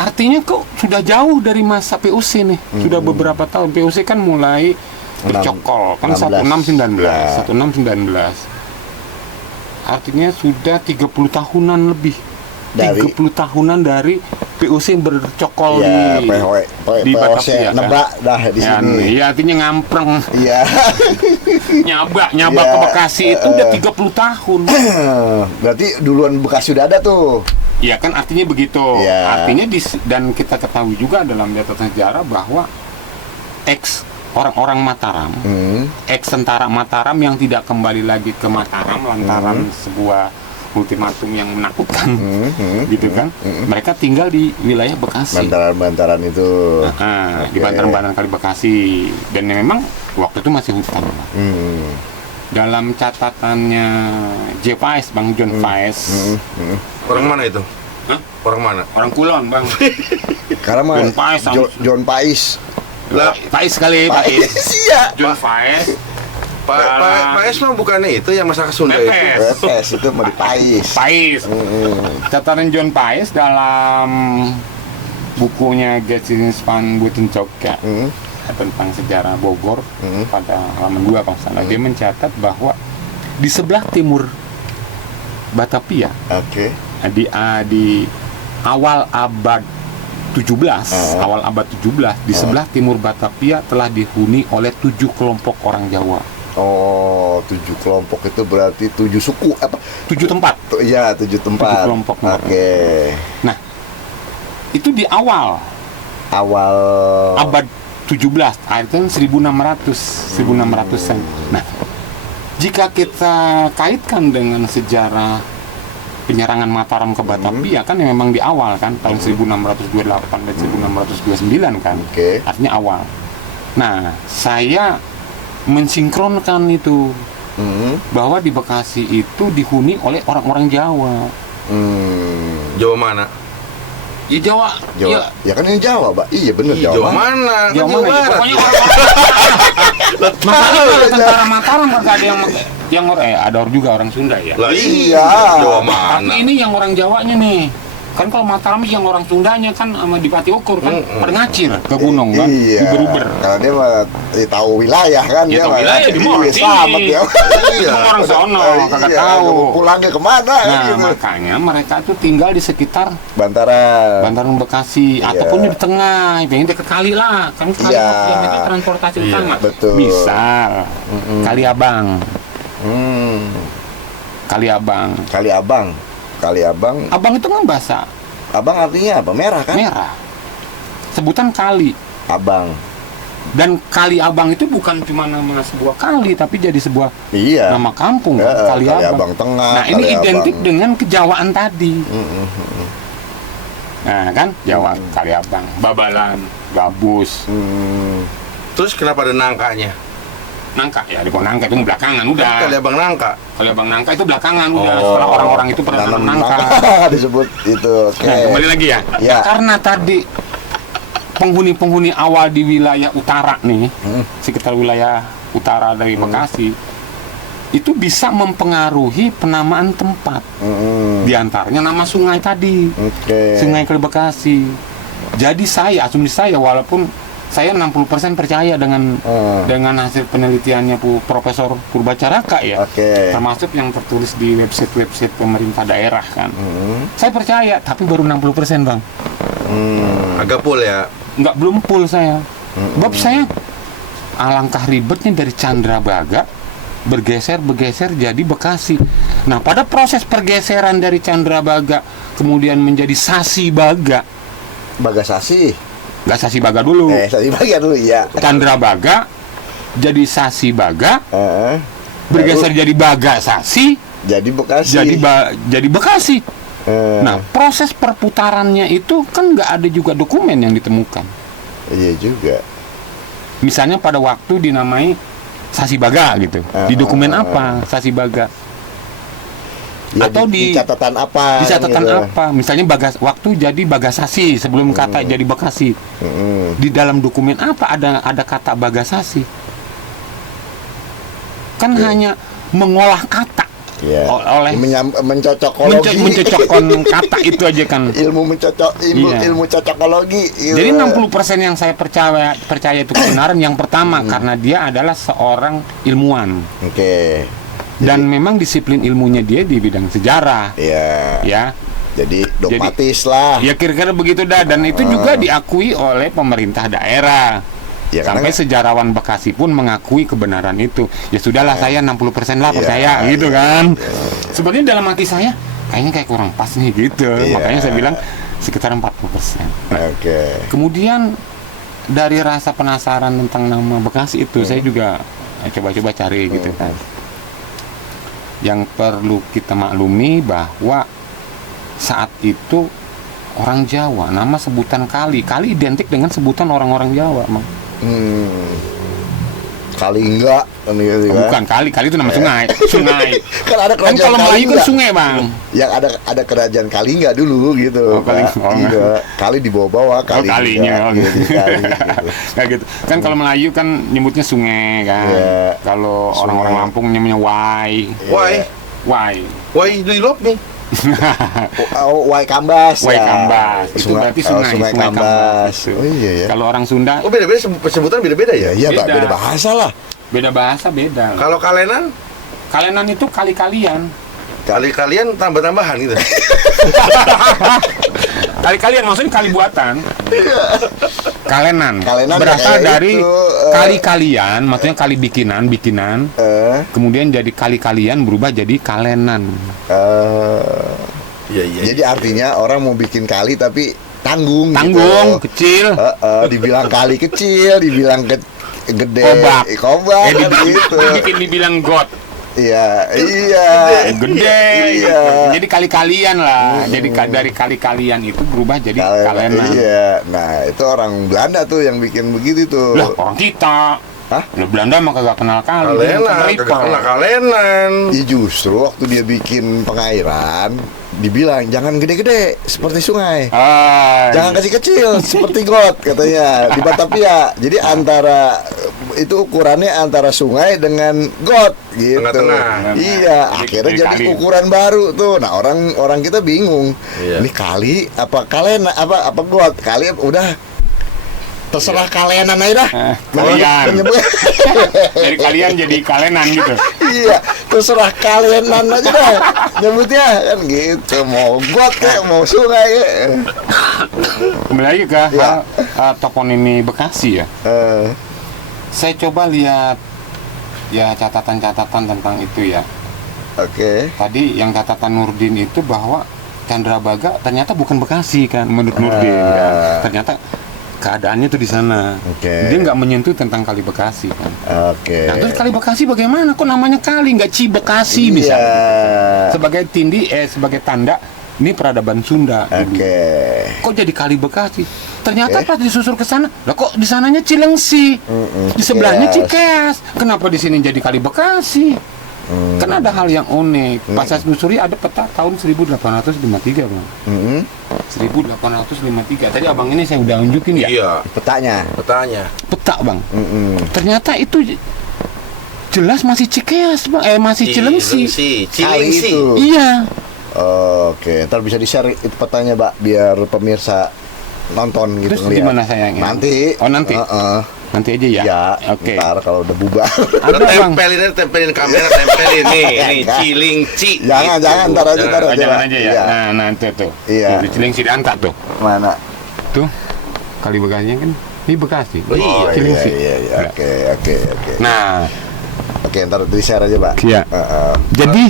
artinya kok sudah jauh dari masa PUC nih. Sudah beberapa tahun. PUC kan mulai bercokol kan 1619. 1619. Artinya sudah 30 tahunan lebih. 30 tahunan dari PUC bercokol di Batavia kan. Nebak dah di sini. Iya, artinya ngampreng. Iya. Nyaba ke Bekasi itu udah 30 tahun. Berarti duluan Bekasi udah ada tuh. Iya kan, artinya begitu. Ya. Artinya dan kita ketahui juga dalam catatan sejarah bahwa orang-orang Mataram, ex-tentara Mataram yang tidak kembali lagi ke Mataram lantaran sebuah ultimatum yang menakutkan, gitu kan? Mereka tinggal di wilayah Bekasi. Bantaran-bantaran itu. Di bantaran-bantaran kali Bekasi, dan memang waktu itu masih hutan. Dalam catatannya J. Paes, Bang John Paes. Orang mana itu? Hah? Orang mana? Orang Kulon, Bang. Karena mah John Paes. John Paes. Lah, Paes kali, Paes. Iya. John Paes. Pak Es mah bukannya itu yang masyarakat Sunda itu? Pepes itu mau di Paes. Paes. Catatan John Paes dalam bukunya Getsinis van Buitenzoka tentang sejarah Bogor pada halaman 2 kalau salah, dia mencatat bahwa di sebelah timur Batavia, di awal abad 17, di sebelah timur Batavia telah dihuni oleh 7 kelompok orang Jawa. Oh, 7 kelompok itu berarti 7 suku apa? 7 tempat. Iya, 7 tempat. 7 kelompok. Nah, itu di awal abad 17, akhirnya 1600-an. Nah, jika kita kaitkan dengan sejarah penyerangan Mataram ke Batavia kan yang memang di awal kan, tahun 1628 dan 1629 kan. Artinya awal. Nah, saya mensinkronkan itu bahwa di Bekasi itu dihuni oleh orang-orang Jawa. Jawa mana? Ya Jawa. Ya kan ini Jawa, Pak. Iya bener Jawa mana? Jawa mana? Barat. Pokoknya makanya kalau tentara Mataram nggak ada yang ada juga orang Sunda ya. Lah iya. Jawa mana? Tapi ini yang orang Jawanya nih. Kan kalau Mataram yang orang Sundanya kan sama di Pati Ukur kan pada ngacir ke gunung kan, iya. di Beruber. Karena dia mah tahu wilayah kan, Ya, tahu wilayah di mana sini. Iya. Orang sono kagak tahu. Pulangnya kemana Nah, gitu. makanya mereka tuh tinggal di sekitar Bantaran Bekasi ataupun di tengah, pengen deket kali lah. Kan kali yang itu transportasi utama. Betul. Misal Kali Abang. Kali Abang. Abang itu kan bahasa. Abang artinya apa? Merah kan? Merah. Sebutan kali. Abang. Dan Kali Abang itu bukan cuma nama sebuah kali, tapi jadi sebuah nama kampung. Kali Abang Tengah. Nah, ini identik dengan kejawaan tadi. Nah, kan Jawa Kali Abang, Babalan, Gabus. Terus kenapa ada nangkanya? Nangka ya, di nangka itu belakangan udah. Kali Abang Nangka. Kali Abang Nangka itu belakangan udah, setelah orang-orang itu pernah nanam nangka. Disebut itu. Nah, kembali lagi ya. Karena tadi penghuni-penghuni awal di wilayah utara nih, sekitar wilayah utara dari Bekasi, itu bisa mempengaruhi penamaan tempat. Di antaranya nama sungai tadi. Sungai Kali Bekasi. Jadi asumsi saya walaupun saya 60% percaya dengan hasil penelitiannya Profesor Purbacaraka ya, termasuk yang tertulis di website pemerintah daerah kan. Saya percaya, tapi baru 60% Bang. Agak full ya? Belum full saya. Sebab saya alangkah ribetnya dari Candrabaga bergeser jadi Bekasi. Nah, pada proses pergeseran dari Candrabaga kemudian menjadi Sasibaga. Bagasasi. Nggak Sasibaga dulu. Sasibaga dulu, iya. Candrabaga jadi Sasibaga, bergeser jadi Bagasasi, jadi Bekasi. Jadi Bekasi. Nah, proses perputarannya itu kan nggak ada juga dokumen yang ditemukan. Iya juga. Misalnya pada waktu dinamai Sasibaga gitu. Di dokumen apa Sasibaga? Ya, Atau di catatan apa? Di catatan gitu. apa? Misalnya waktu jadi Bagasasi sebelum kata jadi Bekasi. Di dalam dokumen apa ada kata Bagasasi? Kan hanya mengolah kata Ya. oleh mencocokologi. mencocokkan kata itu aja kan. ilmu Iya. ilmu cocokologi. Gitu. Jadi 60% yang saya percaya itu kebenaran. Yang pertama karena dia adalah seorang ilmuwan. Oke. Dan memang disiplin ilmunya dia di bidang sejarah. Ya. Ya. Jadi dogmatis lah. Ya kira-kira begitu dah. Dan itu juga diakui oleh pemerintah daerah. Ya, Sampai karena- sejarawan Bekasi pun mengakui kebenaran itu. Ya sudahlah, saya 60% lah percaya gitu kan. Sebenarnya dalam hati saya kayaknya kayak kurang pas nih gitu. Iya. Makanya saya bilang sekitar 40%. Oke. Kemudian dari rasa penasaran tentang nama Bekasi itu saya juga coba-coba cari gitu kan. Yang perlu kita maklumi bahwa saat itu orang Jawa, nama sebutan kali identik dengan sebutan orang-orang Jawa, Bang. Kali enggak kan gitu kan. Bukan kali itu nama sungai. Kan ada Kan kerajaan kalau Melayu kan Kalingga. sungai, Bang. Yang ada kerajaan Kalingga dulu gitu. Oh, Kalingga. Pak. Oh, Iya. Kali di bawah-bawah kali. Kalinya, oh, gitu. Kali, gitu. Kayak gitu. Kan kalau Melayu kan nyebutnya sungai kan. Iya. Kalau Sungai. orang-orang Lampung nyebutnya wai. Why Wai. do you love me? Wai Kambas. Wai ya. Kambas. Itu berarti sungai, Sungai sungai Kambas. Kambas. Oh iya ya. Kalau orang Sunda Oh beda-beda sebutan beda-beda ya? Iya, Pak, Beda. beda bahasa lah. beda bahasa beda. Kalau kalenan Kalenan itu kali-kalian. kalian tambah-tambahan gitu. Kali-kalian maksudnya kali buatan. Kalenan. Kalenan Berasal kayak dari itu, kali-kalian, maksudnya kali bikinan. Kemudian jadi kali-kalian berubah jadi kalenan. Iya. Jadi artinya orang mau bikin kali tapi tanggung. Tanggung, Gitu. kecil. Dibilang kali kecil, dibilang gede. Kobak. Kobak kan gitu. Dibilang got. Iya. Gede. Iya. Jadi kali-kalian lah. Jadi dari kali-kalian itu berubah jadi kalenan. Iya. Nah, itu orang Belanda tuh yang bikin begitu tuh. Lah, orang kita. Hah? Lah, Belanda mah kagak kenal kali. Kalenan, Mereka. kagak kena kalenan. Ya justru waktu dia bikin pengairan dibilang jangan gede-gede seperti sungai. Jangan kecil-kecil seperti got katanya di Batavia. Jadi antara itu ukurannya antara sungai dengan got gitu. Tengah-tengah. Iya, Jadi akhirnya jadi kali. ukuran baru tuh. Nah, orang kita bingung. Iya. Ini kali apa kalena apa got? Kali udah terserah kalenan aja dah. Kalian. Menyebut- Dari kalian jadi kalenan gitu. Iya, terserah kalenan aja dah nyebutnya kan gitu. Mau got kayak mau sungai kayak. Kembali lagi ke Ya. hal toponimi Bekasi ya. Eh, Saya coba lihat ya catatan-catatan tentang itu ya. Oke. Tadi yang catatan Nurdin itu bahwa Candrabaga ternyata bukan Bekasi kan menurut Nurdin kan. Ternyata keadaannya tuh di sana. Oke. Dia nggak menyentuh tentang Kali Bekasi kan. Oke. Nah, terus Kali Bekasi bagaimana? Kok namanya kali nggak Ci Bekasi Iya. misalnya? Sebagai sebagai tanda ini peradaban Sunda. dulu. Oke. Kok jadi Kali Bekasi? Ternyata Oke. pas disusur ke sana, lah kok di sananya Cilengsi, di sebelahnya Cikeas. Kenapa di sini jadi Kali Bekasi? Kan ada hal yang unik. Pas saya telusuri ada peta tahun 1853, Bang. 1853. Tadi abang ini saya udah unjukin ya. Iya. Petanya. Peta, Bang. Ternyata itu jelas masih Cikeas, Bang. Masih Cilengsi. Kali Cilengsi. itu. Iya. Oke, ntar bisa di-share itu petanya, Pak, biar pemirsa nonton gitu Terus ngeliat. gimana sayangnya? Nanti. Oh, nanti. Heeh. Nanti aja ya. Ya, Oke. ntar kalau udah bubar. Ada, Bang. Tempelin kamera, tempelin nih Cilengsi. Jangan, ntar aja, ntar Oh, aja. jangan Pak. aja ya. Iya. Nah, itu tuh. Iya. Di Cilengsi diangkat tuh. Mana? Tuh. Kali Bekasinya kan ini Bekasi. Oh, iya. Cilengsi. Iya. Oke. Nah, Oke, ntar di-share aja, Pak. Iya. Heeh. jadi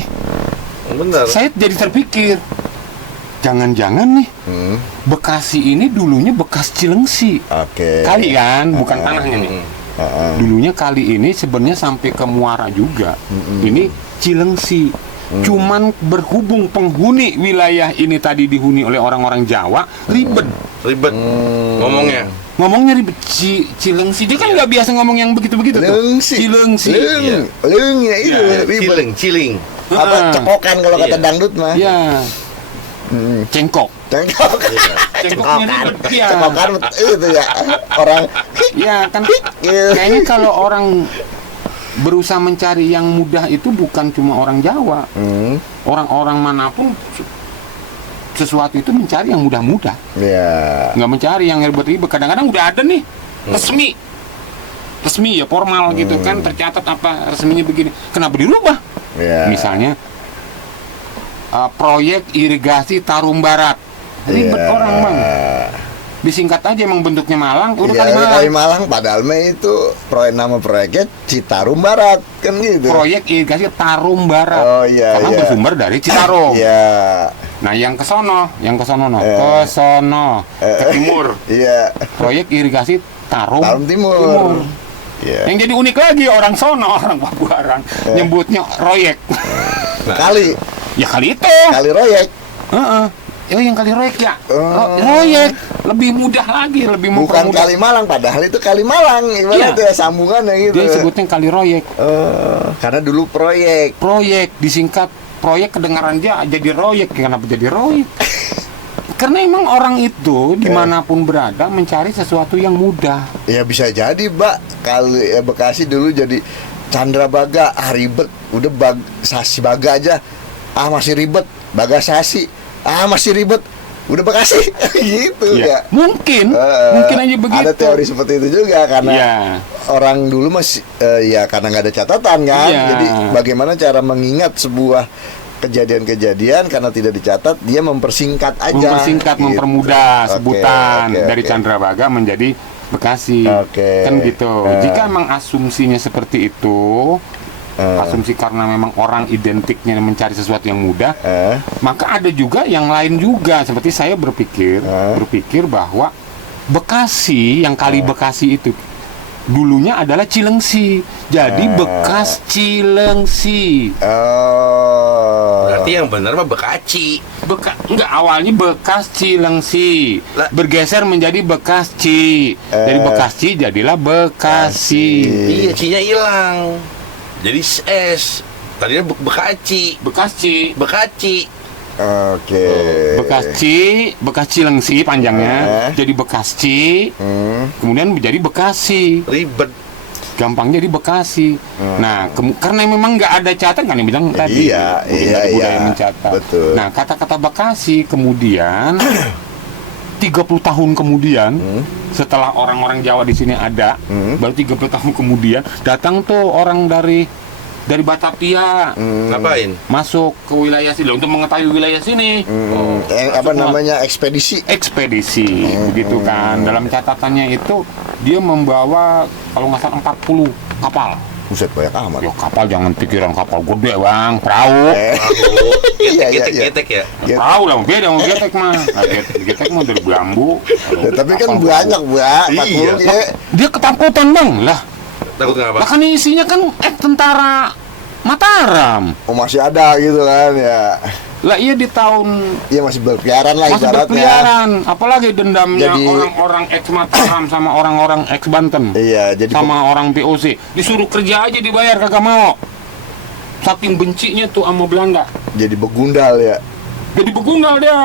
Bener. saya jadi terpikir, jangan-jangan nih Bekasi ini dulunya bekas Cilengsi. Oke. Kali kan, bukan tanahnya nih. Heeh. Dulunya kali ini sebenarnya sampai ke muara juga. Ini Cilengsi. Cuman berhubung penghuni wilayah ini tadi dihuni oleh orang-orang Jawa, ribet. Ribet ngomongnya. ngomongnya ribet. Cilengsi, dia kan nggak biasa ngomong yang begitu-begitu tuh. Cilengsi. Leng ya itu ribet. Ciling. Apa cekokan kalau kata Iya. dangdut mah. Ya, cengkok. Cengkok. Cengkoknya ribet, ya. Cekokan itu ya. Orang Ya kan, Iya. kayaknya kalau orang berusaha mencari yang mudah itu bukan cuma orang Jawa. Orang-orang manapun sesuatu itu mencari yang mudah-mudah. Ya. Nggak mencari yang ribet-ribet. Kadang-kadang udah ada nih resmi ya formal gitu kan, tercatat apa resminya begini, kenapa dirubah? Ya. Misalnya proyek irigasi Tarum Barat, ribet Ya. orang bang, disingkat aja emang bentuknya Malang, udah Ya, Kalimalang. Kalimalang padahal mah itu nama proyeknya Citarum Barat kan gitu. Proyek irigasi Tarum Barat, Oh, iya, karena iya. bersumber dari Citarum. Iya. Nah yang ke sono ke timur, Iya. proyek irigasi Tarum Timur. Iya. Yang jadi unik lagi orang sono, orang Pabuaran nyebutnya royek. Kali Ya kali royek. Heeh. Yang kali royek ya. Oh. Royek lebih mudah lagi, lebih Bukan mempermudah. Kalimalang, padahal itu Kalimalang. Gimana Iya. itu ya sambungannya gitu. Dia sebutnya kali royek. Karena dulu proyek. Proyek disingkat proyek, kedengaran aja jadi royek. Kenapa jadi royek? Karena emang orang itu dimanapun berada mencari sesuatu yang mudah. Ya bisa jadi, Mbak. Kali Bekasi dulu jadi Chandra Baga, ribet. Udah Sasi Baga aja. Masih ribet. Baga Sasi. Masih ribet. Udah Bekasi. Gitu ya. Mungkin aja begitu. Ada teori seperti itu juga karena Iya. orang dulu masih ya karena nggak ada catatan kan. Iya. Jadi bagaimana cara mengingat sebuah kejadian-kejadian karena tidak dicatat, dia mempersingkat aja. Mempersingkat, gitu. mempermudah Oke, sebutan oke, dari oke. Chandra Baga menjadi Bekasi. Oke. Kan gitu. Jika emang asumsinya seperti itu, asumsi karena memang orang identiknya mencari sesuatu yang mudah, maka ada juga yang lain juga. Seperti saya berpikir bahwa Bekasi, yang kali Bekasi itu dulunya adalah Cilengsi. Jadi bekas Cilengsi. Berarti yang benar mah Bekaci. Enggak, awalnya bekas Cilengsi, Lah. bergeser menjadi bekas Ci. Dari Bekasi jadilah Bekasi. Iya, C-nya hilang. Jadi S. Tadinya Bekaci. Bekasi. Bekaci. Oke. Bekas Cilengsi panjangnya jadi Bekasi, kemudian menjadi Bekasi, Ribet. gampang jadi Bekasi. Nah, karena memang nggak ada catatan kan yang bilang tadi, Iya, mungkin iya, nggak ada budaya iya. mencatat. Betul. Nah, kata-kata Bekasi kemudian 30 tahun kemudian setelah orang-orang Jawa di sini ada, baru 30 tahun kemudian datang tuh orang dari Batavia. Ngapain? Masuk ke wilayah sini untuk mengetahui wilayah sini. Apa namanya ekspedisi? Ekspedisi begitu kan. Dalam catatannya itu dia membawa kalau nggak salah 40 kapal. Buset, banyak amat. Ya kapal jangan pikiran kapal gede bang, perahu. Iya, iya, iya. Getek ya. Ya. Perahu lah, beda sama getek mah. Nah, getek mah dari bambu. Ya, tapi kan Kapal banyak, Mbak. Iya. 40 ya. dia ketakutan bang lah. Takut kenapa? Bahkan isinya kan tentara Mataram. Oh, masih ada gitu kan ya. Lah iya di tahun Iya masih berkeliaran lah masih ibaratnya. berkeliaran, apalagi dendamnya Jadi- orang-orang ex Mataram sama orang-orang ex Banten. Iya, jadi Sama orang POC disuruh kerja aja dibayar kagak mau, saking bencinya tuh sama Belanda. jadi begundal ya. Jadi begundal dia,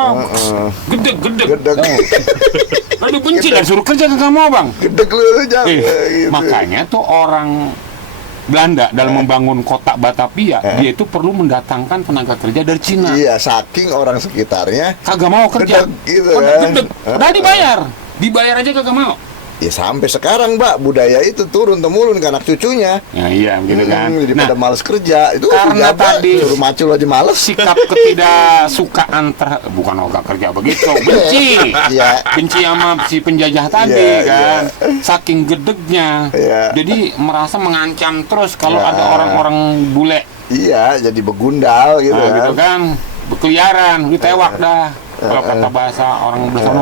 gedek Gedek. lalu benci dan suruh kerja kagak mau bang. Gedek lu jangan gitu. Makanya tuh orang Belanda dalam membangun kota Batavia, dia itu perlu mendatangkan tenaga kerja dari Cina. Iya, saking orang sekitarnya Kagak mau kerja, Gedek gitu kan. Padahal dibayar aja kagak mau. ya sampai sekarang, Mbak, budaya itu turun temurun ke anak cucunya. Ya iya gitu kan. Jadi Nah, pada males kerja. Itu karena pejabat, tadi suruh macul aja males. sikap ketidaksukaan bukan ogah kerja begitu, benci. Iya. Benci sama si penjajah tadi Iya, kan. Saking gedegnya. Iya. Jadi merasa mengancam terus kalau Iya. ada orang-orang bule. Iya, jadi begundal gitu Nah, kan. gitu kan. Berkeliaran, ditewak dah. Kalau kata bahasa orang belah sono,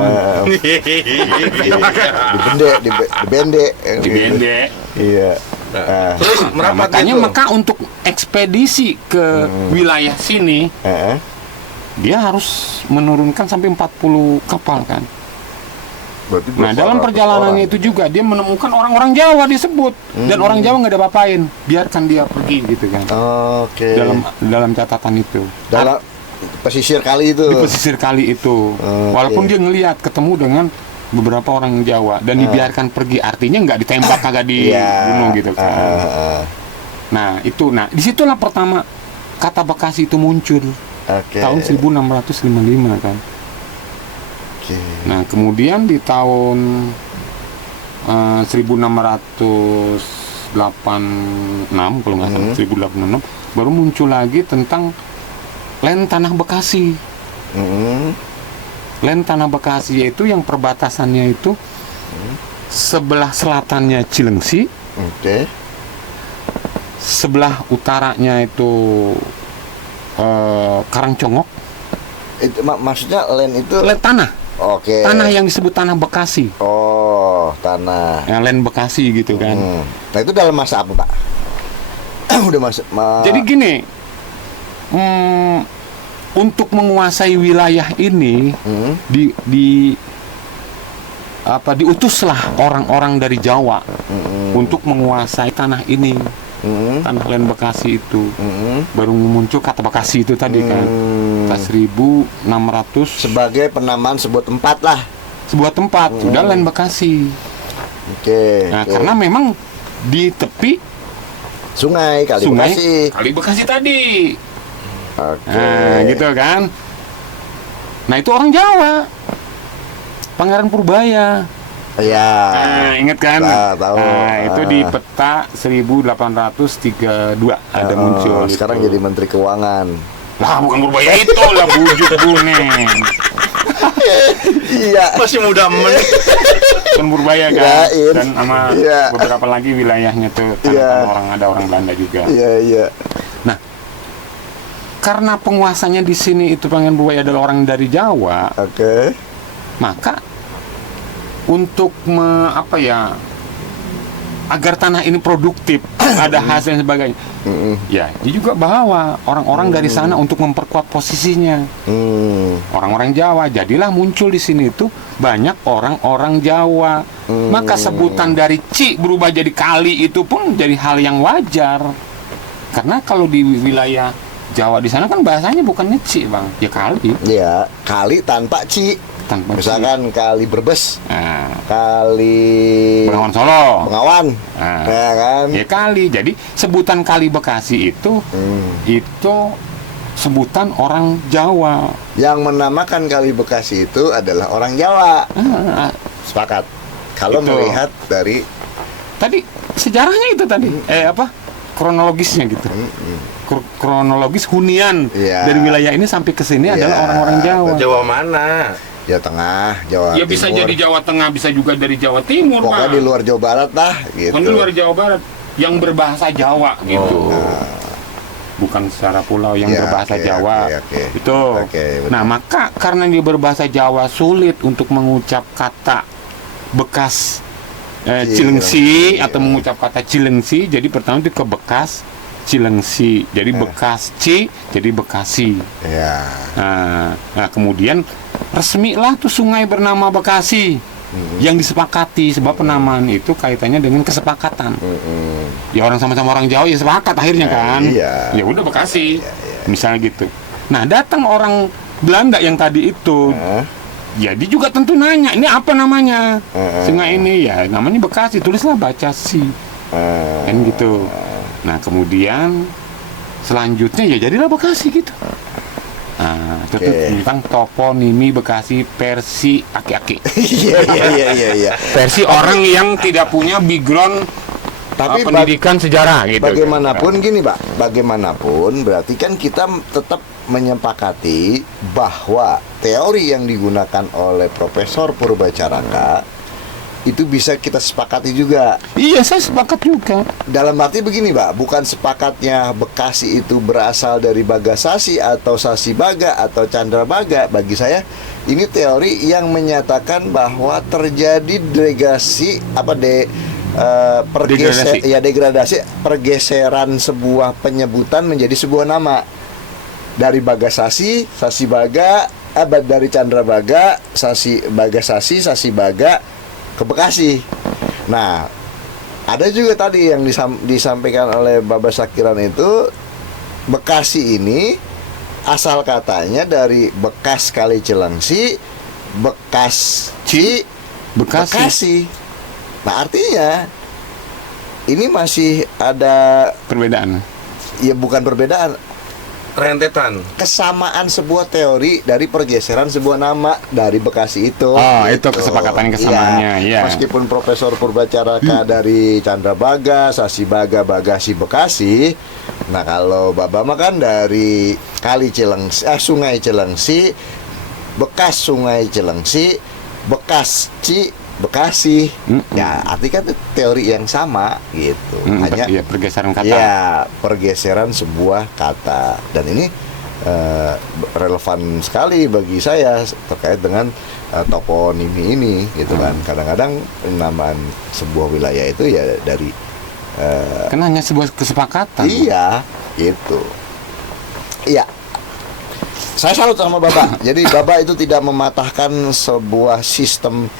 Dibende. dibende. Iya. Nah, Terus Nah, merapat makanya gitu. maka untuk ekspedisi ke wilayah sini heeh. dia harus menurunkan sampai 40 kapal kan. Berarti Nah, dalam perjalanannya itu juga dia menemukan orang-orang Jawa disebut dan orang Jawa nggak ada apa-apain, biarkan dia pergi gitu kan. Oke. Dalam catatan itu. Dalam pesisir kali itu. Di pesisir kali itu. Walaupun dia ngelihat ketemu dengan beberapa orang Jawa dan dibiarkan pergi, artinya nggak ditembak, kagak dibunuh gitu kan. Nah, disitulah pertama kata Bekasi itu muncul. Tahun 1655 kan. Nah, kemudian di tahun 1686 kalau nggak salah, 1086 baru muncul lagi tentang Len Tanah Bekasi. Len Tanah Bekasi yaitu yang perbatasannya itu sebelah selatannya Cilengsi, sebelah utaranya itu Karangcongok. Itu maksudnya len itu Len tanah. Oke. Tanah yang disebut tanah Bekasi. Oh, tanah. Ya, len Bekasi gitu kan. Nah, itu dalam masa apa, Pak? Udah masuk. Jadi gini, untuk menguasai wilayah ini, diutuslah orang-orang dari Jawa untuk menguasai tanah ini, tanah len Bekasi itu. Baru muncul kata Bekasi itu tadi kan. 1600 sebagai penamaan sebuah tempat lah. Sebuah tempat, sudah len Bekasi. Nah, karena memang di tepi sungai Bekasi. Kali Bekasi tadi. Nah, gitu kan. Nah, itu orang Jawa. Pangeran Purbaya. Iya. Nah, ingat kan? Tahu. Nah, itu di peta 1832 ada muncul. Sekarang itu. jadi Menteri Keuangan. Lah, bukan Purbaya itu lah, bujuk Bunen. Iya. Masih muda Kan Purbaya kan. Yain. Dan sama beberapa lagi wilayahnya tuh kan ada orang Belanda juga. Iya. Nah, karena penguasanya di sini itu Pangeran Purbaya adalah orang dari Jawa. Maka untuk agar tanah ini produktif, ada hasil dan sebagainya. Ya, dia juga bawa orang-orang dari sana untuk memperkuat posisinya. Orang-orang Jawa, jadilah muncul di sini itu banyak orang-orang Jawa. Maka sebutan dari Ci berubah jadi Kali itu pun jadi hal yang wajar. Karena kalau di wilayah Jawa di sana kan bahasanya bukannya Ci, Bang, ya Kali. Iya, Kali tanpa Ci. Misalkan Kali Brebes, Kali Bengawan Solo, ya kan? Ya Kali. Jadi sebutan Kali Bekasi itu sebutan orang Jawa. Yang menamakan Kali Bekasi itu adalah orang Jawa. Sepakat. Kalau melihat dari tadi sejarahnya itu tadi, kronologisnya gitu. Kronologis hunian dari wilayah ini sampai ke sini adalah orang-orang Jawa. Jawa mana? Jawa Tengah, Jawa Timur. Bisa jadi Jawa Tengah, bisa juga dari Jawa Timur, pokoknya di luar Jawa Barat lah gitu. Di luar Jawa Barat yang berbahasa Jawa gitu. Bukan secara pulau yang berbahasa Jawa. Itu. Nah, maka karena dia berbahasa Jawa sulit untuk mengucap kata bekas Cilengsi atau mengucap kata Cilengsi, jadi pertama itu ke bekas Cilengsi, jadi Bekasi, jadi Bekasi. Nah, kemudian resmilah tuh sungai bernama Bekasi yang disepakati, sebab penamaan itu kaitannya dengan kesepakatan. Ya orang sama-sama orang Jawa ya sepakat akhirnya kan. Ya udah Bekasi, misalnya gitu. Nah, datang orang Belanda yang tadi itu. Ya dia juga tentu nanya, ini apa namanya? Sungai ini ya namanya Bekasi, tulislah Bacasi. Kan gitu. Nah, kemudian selanjutnya ya jadilah Bekasi gitu. Nah, itu tentang toponimi Bekasi versi aki-aki. Iya. Versi orang yang tidak punya background tapi pendidikan sejarah gitu. Bagaimanapun gini, Pak. Bagaimanapun berarti kan kita tetap menyepakati bahwa teori yang digunakan oleh Profesor Purbacaraka itu bisa kita sepakati juga. Iya, saya sepakat juga. Dalam arti begini, Pak, bukan sepakatnya Bekasi itu berasal dari Bagasasi atau Sasibaga atau Candrabaga. Bagi saya ini teori yang menyatakan bahwa terjadi degradasi, pergeseran sebuah penyebutan menjadi sebuah nama. Dari Bagasasi, Sasibaga, dari Candrabaga, Sasi Baga ke Bekasi. Nah, ada juga tadi yang disampaikan oleh Baba Sakiran itu, Bekasi ini asal katanya dari bekas Kali Cilengsi, Bekasi. Nah, artinya ini masih ada Perbedaan. ya, bukan perbedaan, rentetan. kesamaan sebuah teori dari pergeseran sebuah nama dari Bekasi itu. Oh, itu kesepakatan kesamaannya, ya. Meskipun Profesor Purbacaraka dari Candrabaga, Sasi Baga, Bagasi Bekasi. Nah, kalau Baba mah kan dari Kali Cilengsi, Sungai Cilengsi, bekas Sungai Cilengsi, bekas Bekasi. Ya, artinya kan teori yang sama gitu. Hanya Iya, pergeseran kata. ya, pergeseran sebuah kata. Dan ini relevan sekali bagi saya terkait dengan toponimi ini gitu kan. Kadang-kadang penamaan sebuah wilayah itu ya dari Kan hanya sebuah kesepakatan. iya, gitu. Iya. Saya salut sama Bapak. Jadi Bapak itu tidak mematahkan sebuah sistem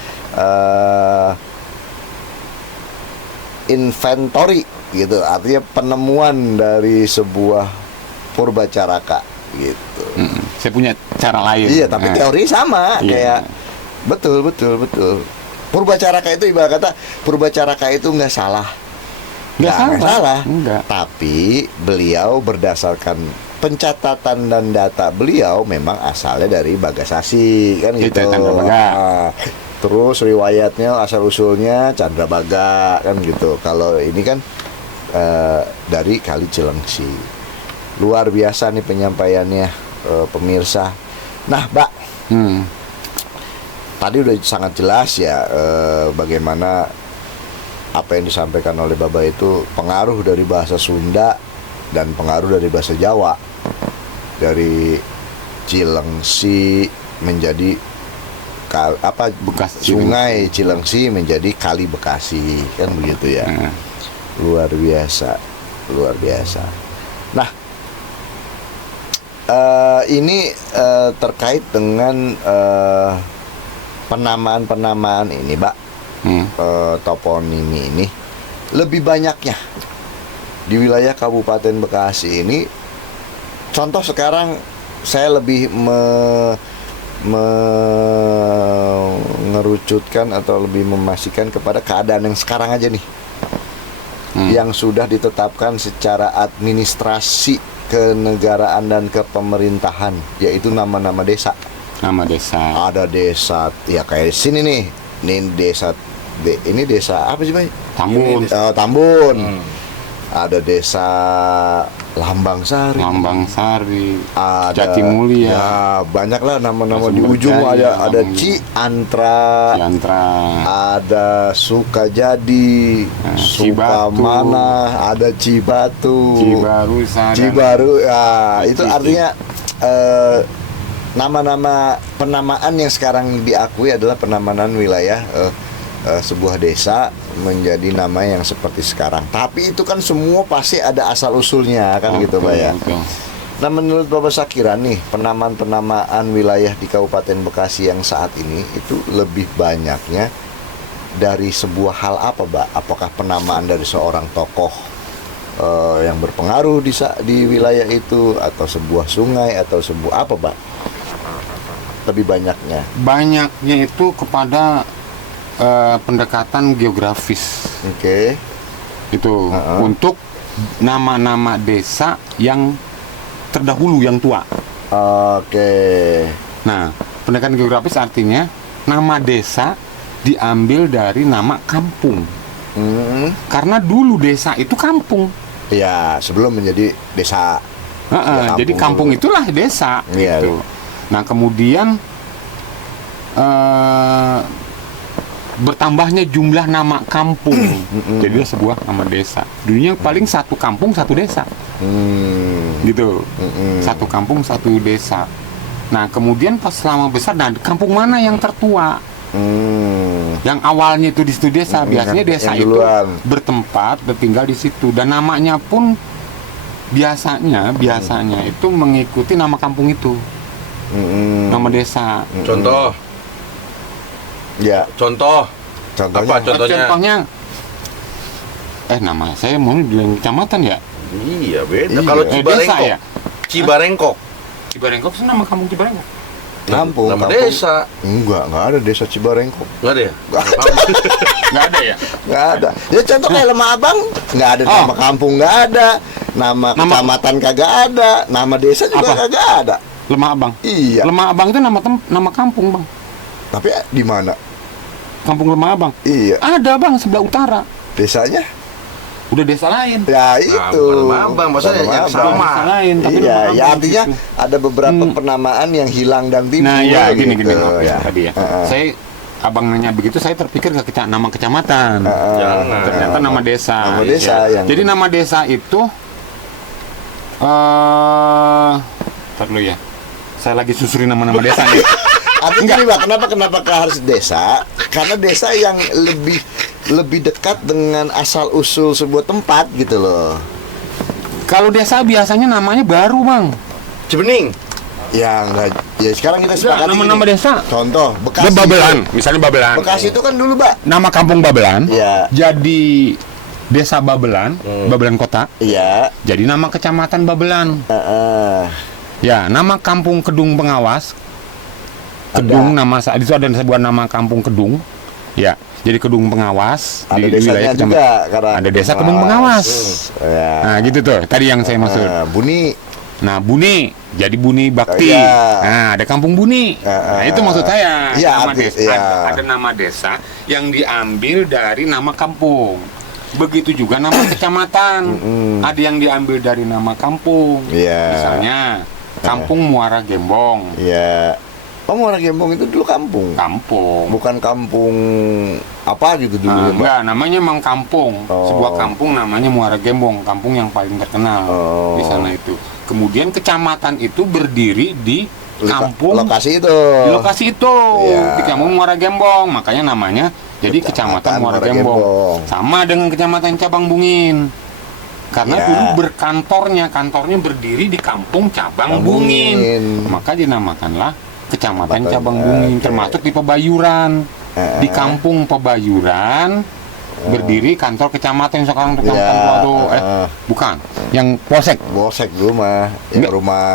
inventory gitu, artinya penemuan dari sebuah Purbacaraka gitu. Saya punya cara lain. Iya, tapi teori sama. Iya. Kayak betul. Purbacaraka itu ibarat kata, Purbacaraka itu nggak salah. Nggak salah. Nggak. Tapi beliau berdasarkan pencatatan dan data beliau memang asalnya dari Bagasasi kan gitu. Candrabaga. Terus riwayatnya asal usulnya Candrabaga kan gitu. Kalau ini kan dari Kali Cilengsi. Luar biasa nih penyampaiannya, pemirsa. Nah, Mbak, tadi udah sangat jelas ya bagaimana apa yang disampaikan oleh Baba itu pengaruh dari bahasa Sunda dan pengaruh dari bahasa Jawa, dari Cilengsi menjadi Bekas Sungai Cilengsi menjadi Kali Bekasi, kan begitu ya. Luar biasa. Nah, ini terkait dengan penamaan ini, Mbak. Toponimi ini lebih banyaknya di wilayah Kabupaten Bekasi ini. Contoh sekarang saya lebih mengerucutkan atau lebih memastikan kepada keadaan yang sekarang aja nih, yang sudah ditetapkan secara administrasi kenegaraan dan kepemerintahan, yaitu nama-nama desa. Nama desa. Ada desa ya kayak sini nih, ini desa apa sih, Pak? Tambun. Tambun. Ada desa Lambang Sari, ada Jatimulya. Ya, banyak lah nama-nama di Sumber ujung. Jaya, ada Ciantra, ada Sukajadi, Sukamana, ada Cibatu, Cibaru. Ya, itu artinya nama-nama penamaan yang sekarang diakui adalah penamaan wilayah sebuah desa menjadi nama yang seperti sekarang. Tapi itu kan semua pasti ada asal usulnya kan gitu, Pak ya. Nah, menurut Bapak Sakiran nih, penamaan-penamaan wilayah di Kabupaten Bekasi yang saat ini itu lebih banyaknya dari sebuah hal apa, Pak? Apakah penamaan dari seorang tokoh yang berpengaruh di wilayah itu, atau sebuah sungai, atau sebuah apa, Pak? Lebih banyaknya. Banyaknya itu kepada pendekatan geografis. Oke. Itu untuk nama-nama desa yang terdahulu, yang tua. Oke. Nah, pendekatan geografis artinya nama desa diambil dari nama kampung. Karena dulu desa itu kampung. Ya, sebelum menjadi desa. Ya, jadi kampung itulah desa. Ya. Gitu. Nah, kemudian bertambahnya jumlah nama kampung, jadilah sebuah nama desa. Dulunya paling satu kampung satu desa, gitu. Satu kampung satu desa. Nah, kemudian pas lama besar, nah kampung mana yang tertua? Yang awalnya itu di situ desa, biasanya desa itu bertempat, bertinggal di situ, dan namanya pun biasanya itu mengikuti nama kampung itu. Nama desa. Contoh. Ya, Contoh. contohnya. Apa contohnya? Contohnya, nama saya mau bilang kecamatan ya? Iya beda. Iya. Kalau Desa Cibarengkok. ya? Cibarengkok. Cibarengkok itu nama kampung Cibarengkok. Kampung, Nama kampung. desa. Enggak ada desa Cibarengkok. Enggak ada ya? Nggak ada ya? Nggak ada. Ya contoh kayak Lemah Abang, nggak ada nama kampung, nggak ada. Nama kecamatan kagak ada. Nama desa juga Apa? kagak ada. Lemah Abang. Iya. Lemah Abang itu nama kampung, Bang. Tapi di mana? Kampung Lemah Abang. Iya. Ada, Bang, sebelah utara. Desanya? Udah desa lain. Ya itu. bukan Lemah Abang, maksudnya Bukan yang Lemah sama. Abang. Desa lain, tapi Iya, Lemah ya Abang artinya gitu. ada beberapa penamaan yang hilang dan timbul. Nah, ya gini gitu, maaf ya. tadi ya. Saya abang nanya begitu, saya terpikir ke nama kecamatan. Jangan. Ternyata nama desa. Nama desa Ya. yang- Jadi nama desa itu ntar dulu ya. Saya lagi susuri nama-nama desa nih. Artinya gini, Pak, kenapa harus desa? Karena desa yang lebih dekat dengan asal usul sebuah tempat gitu loh. Kalau desa biasanya namanya baru, Bang. Cibening. Ya enggak, ya sekarang kita sepakati nama-nama gini. desa. Contoh Bekasi. Babelan, misalnya Babelan. Bekasi itu kan dulu, Pak. Nama kampung Babelan. Iya. Jadi desa Babelan, Babelan kota. Iya. Jadi nama kecamatan Babelan. Heeh. Ya, nama kampung Kedung Pengawas. Kedung nama itu ada sebuah nama kampung Kedung. Ya, jadi Kedung Pengawas Ada di desanya wilayah juga kecamatan. karena Ada desa Kedung Pengawas. Ya. Nah, gitu tuh. Tadi yang saya maksud. Buni. Nah, Buni jadi Buni Bakti. Iya. Nah, ada kampung Buni. Nah, itu maksud saya. Iya, Nama desa, iya. ada nama desa yang diambil dari nama kampung. Begitu juga nama kecamatan. Ada yang diambil dari nama kampung. Iya. Misalnya Kampung Muara Gembong. Iya. Oh, Muara Gembong itu dulu kampung. Kampung. Bukan kampung apa gitu dulu, ya, Pak? Enggak, namanya emang kampung. Oh. Sebuah kampung namanya Muara Gembong, kampung yang paling terkenal di sana itu. Kemudian kecamatan itu berdiri di kampung Lokasi itu. di lokasi itu, Iya. di kampung Muara Gembong. Makanya namanya jadi Kecamatan Muara Gembong. Sama dengan Kecamatan Cabang Bungin. Karena Iya. dulu kantornya berdiri di kampung Cabang Bungin. Maka dinamakanlah Kecamatan Cabang Bungin, termasuk di Pebayuran. Di kampung Pebayuran berdiri kantor kecamatan yang sekarang kecamatan Iya, Plado. Bukan, yang Polsek, Bosek dulu mah, yang Enggak. rumah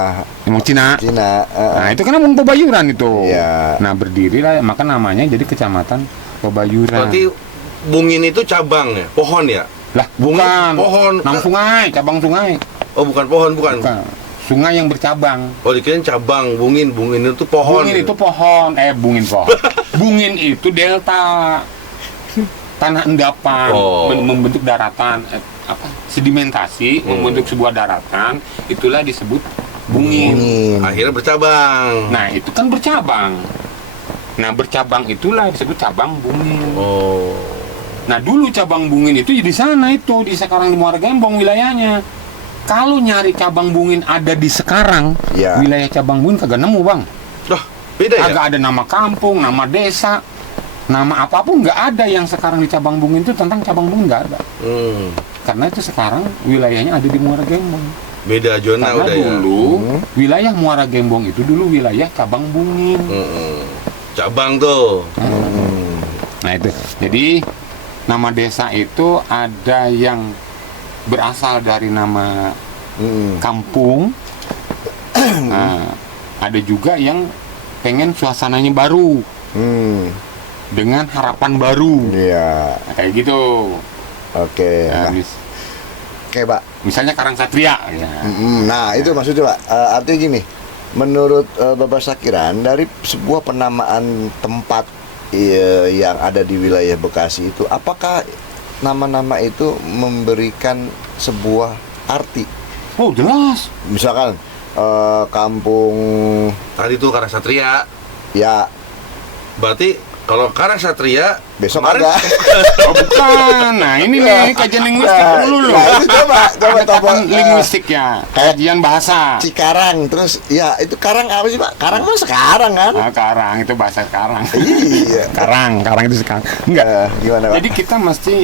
yang Cina. Cina. Nah, itu kan kampung Pebayuran itu. Iya. Nah, berdiri lah, maka namanya jadi Kecamatan Pebayuran. Berarti Bungin itu cabang ya? Pohon ya? Lah, Bungin, bukan. pohon. Nama sungai, cabang sungai. Oh bukan pohon, bukan. Bukan. Sungai yang bercabang. Oh dikirain cabang, bungin itu pohon. Bungin itu pohon, bungin pohon. Bungin itu delta. Tanah endapan Oh. membentuk daratan, sedimentasi membentuk sebuah daratan, itulah disebut bungin. Akhirnya bercabang. Nah, itu kan bercabang. Nah, bercabang itulah disebut cabang bungin. Oh. Nah, dulu cabang bungin itu di sana itu, di sekarang di Muara Gembong wilayahnya. Kalau nyari cabang bungin ada di sekarang, Ya. wilayah cabang bungin kagak nemu, Bang. Loh, beda ya? Kagak ada nama kampung, nama desa, nama apapun nggak ada yang sekarang di cabang bungin itu tentang cabang bungin nggak ada. Karena itu sekarang wilayahnya ada di Muara Gembong. Beda zona Karena udah ya. dulu wilayah Muara Gembong itu dulu wilayah cabang bungin. Cabang tuh. Nah itu, jadi nama desa itu ada yang berasal dari nama kampung. Nah, ada juga yang pengen suasananya baru dengan harapan baru. Iya. Nah, kayak gitu. Oke. Nah, Nah, oke, Pak. misalnya Karang Satria. Ya. Nah, itu maksudnya, Pak. Artinya gini, menurut Bapak Sakiran, dari sebuah penamaan tempat yang ada di wilayah Bekasi itu, apakah nama-nama itu memberikan sebuah arti? Oh jelas. Misalkan kampung, Tadi tuh Karang Satria. ya Berarti kalau Karang Satria besok kemarin- ada. Oh bukan. Nah ini nih kajian linguistik dulu loh. Nah, itu coba Ada tahapan coba. linguistik ya. Kajian bahasa. Cikarang, terus ya itu Karang apa sih, Pak? Karang mah sekarang kan? Ah, Karang itu bahasa sekarang. Iya. Karang itu sekarang. Enggak. Gimana, Pak? Jadi kita mesti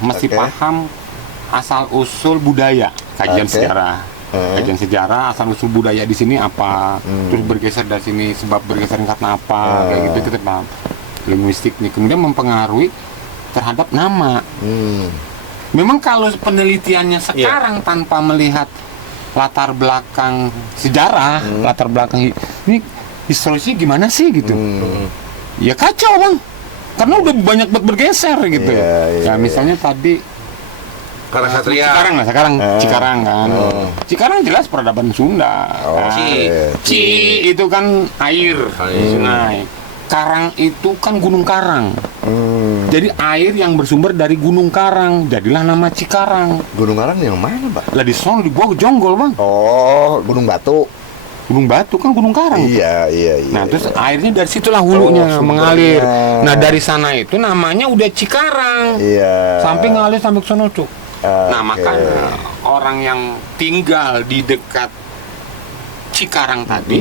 Oke. paham asal usul budaya, kajian Oke. sejarah. kajian sejarah, asal usul budaya di sini apa, terus bergeser dari sini sebab bergeser karena apa, kayak gitu kita paham. Linguistiknya kemudian mempengaruhi terhadap nama. Memang kalau penelitiannya sekarang tanpa melihat latar belakang sejarah, latar belakang ini historisnya gimana sih gitu, ya kacau bang, karena udah banyak bergeser gitu. Ya misalnya tadi Karasatria. Cikarang lah sekarang, Cikarang kan. Cikarang jelas peradaban Sunda. Ci itu kan air, sungai. Karang itu kan Gunung Karang. Jadi air yang bersumber dari Gunung Karang, jadilah nama Cikarang. Gunung Karang yang mana, Pak? Lah di sono di gua Jonggol, Bang. Oh, Gunung Batu. Gunung Batu kan Gunung Karang. Iya. Nah, terus airnya dari situlah hulunya mengalir. Nah, dari sana itu namanya udah Cikarang. Iya. Sampai ngalir sampai ke sono, Cuk. Nah, Oke. makanya orang yang tinggal di dekat Cikarang tadi,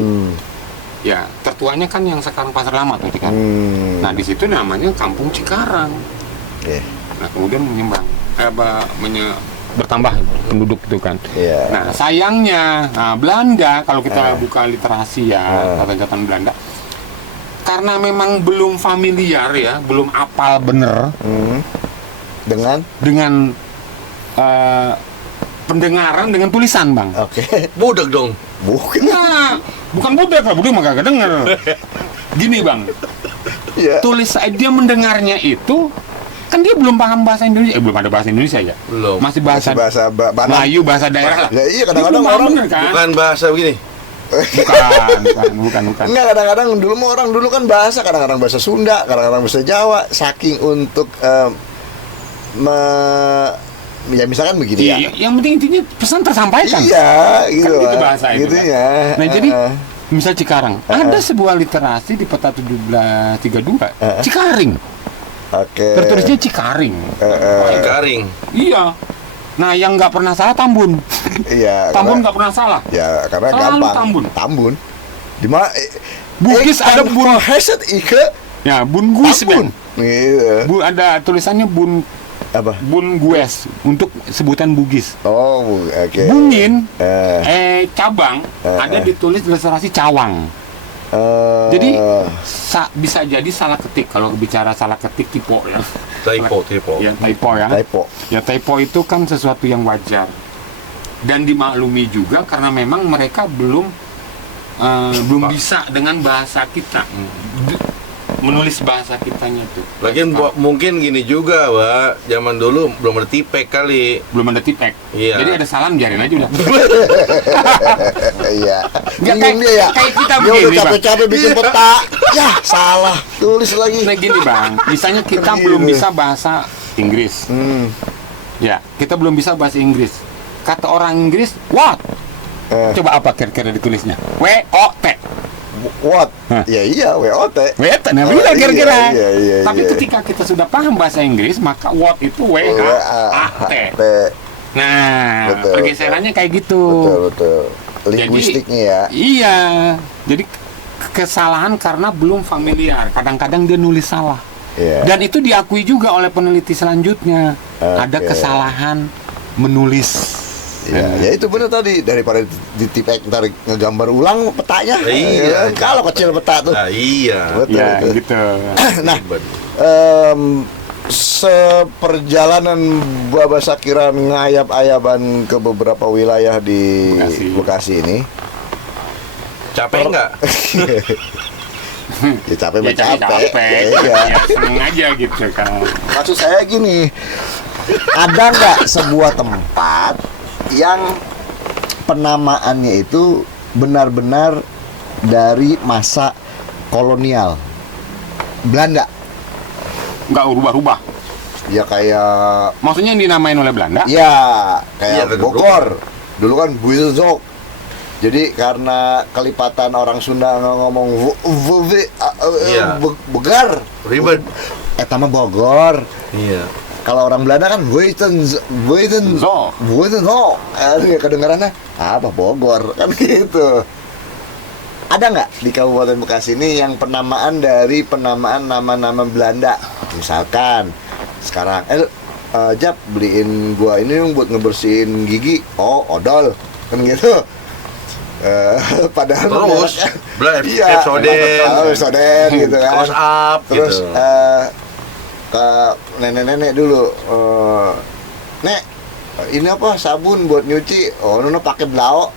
ya tertuanya kan yang sekarang Pasar Lama tuh Cikarang. Nah, di situ namanya Kampung Cikarang. Nah, kemudian bertambah penduduk itu kan. Nah, sayangnya, Belanda kalau kita buka literasi ya, catatan Belanda, karena memang belum familiar ya, belum apal bener dengan pendengaran dengan tulisan, Bang. Oke. Budak dong. Bukan. Nah, bukan budak lah, budak mah kagak denger. Gini, Bang. Iya. Tulis dia mendengarnya itu kan dia belum paham bahasa Indonesia. Belum ada bahasa Indonesia ya? Belum. Masih bahasa Banan. Melayu, bahasa daerah lah. Ya, iya, Dia kadang-kadang belum paham orang bener, kan? Bukan bahasa begini. Bukan. Enggak, kadang-kadang orang dulu kan bahasa, kadang-kadang bahasa Sunda, kadang-kadang bahasa Jawa, saking untuk ya misalkan begitu ya. Iya, yang penting intinya pesan tersampaikan. Iya, gitu. Kan itu bahasa itu. Gitu Kan? ya. Nah, jadi misal Cikarang, ada sebuah literasi di peta 1732, Cikaring. Oke. Tertulisnya Cikaring. Cikaring. Iya. Nah, yang nggak pernah salah Tambun. Iya. Tambun karena- nggak pernah salah. Ya, karena Selalu gampang. Tambun. Di mana? Bugis ada Bun. Heset Ike. Ya, Bun Guis, Tambun. Ben. Gitu. Ada tulisannya Bun Apa? Gues untuk sebutan Bugis. Oh, oke. Bungin cabang Eh, ada ditulis literasi Cawang. Jadi bisa jadi salah ketik kalau bicara salah ketik typo ya. Typo. Ya, typo ya. typo. Ya, typo itu kan sesuatu yang wajar dan dimaklumi juga karena memang mereka belum bisa dengan bahasa kita. Menulis bahasa kitanya tuh. Lagian mungkin gini juga, Pak. Zaman dulu belum ada tipek kali. Belum ada tipek. Iya. Jadi ada salam biarin aja udah. Iya. Nggak, Bingung dia ya. kayak kita Dia udah begini, Bang. capek-capek bikin peta. Ya, salah. Tulis lagi. Nah gini Bang, misalnya kita Gitu. belum bisa bahasa Inggris. Ya, kita belum bisa bahasa Inggris. Kata orang Inggris, what? Coba apa kira-kira ditulisnya? W-O-T. What? Hah. Ya iya, WOT. W-T, nah Oh, bisa iya, kira-kira. iya, Tapi iya. ketika kita sudah paham bahasa Inggris, maka what itu W-H-A-T. Nah, Betul, pergeserannya kayak gitu. Betul. Linguistiknya ya. Iya. Jadi kesalahan karena belum familiar. Kadang-kadang dia nulis salah. Iya. Dan itu diakui juga oleh peneliti selanjutnya. Ada Oke. kesalahan menulis. Ya itu benar tadi, daripada ditipek ntar ngegambar ulang petanya. Iya. Ya kan? Kalau kecil peta tuh. Nah, iya. Betul, Ya betul. gitu. Nah, seperjalanan Baba Sakiran ngayap-ayaban ke beberapa wilayah di Bekasi. ini, Capek nggak? ya capek Ya capek. ya, seneng aja gitu kan. Maksud saya gini, ada nggak sebuah tempat yang penamaannya itu benar-benar dari masa kolonial Belanda? Nggak ubah-ubah. Ya kayak, Maksudnya yang dinamain oleh Belanda? ya Iya, kayak Bogor. Dulu kan Builzok. Jadi karena kelipatan orang Sunda ngomong Iya. begar, Ribet. mah Bogor. Iya. Kalau orang Belanda kan Zo. Kedengarannya apa Bogor kan gitu. Ada nggak di Kabupaten Bekasi ini yang penamaan dari penamaan nama-nama Belanda? Misalkan sekarang Jap beliin gua ini dong buat ngebersihin gigi. Oh, odol. kan gitu. Padahal terus iya, Soden gitu kan. close up Terus gitu. Ke nenek-nenek dulu, Nek, ini apa sabun buat nyuci? Oh, Nona pakai blau.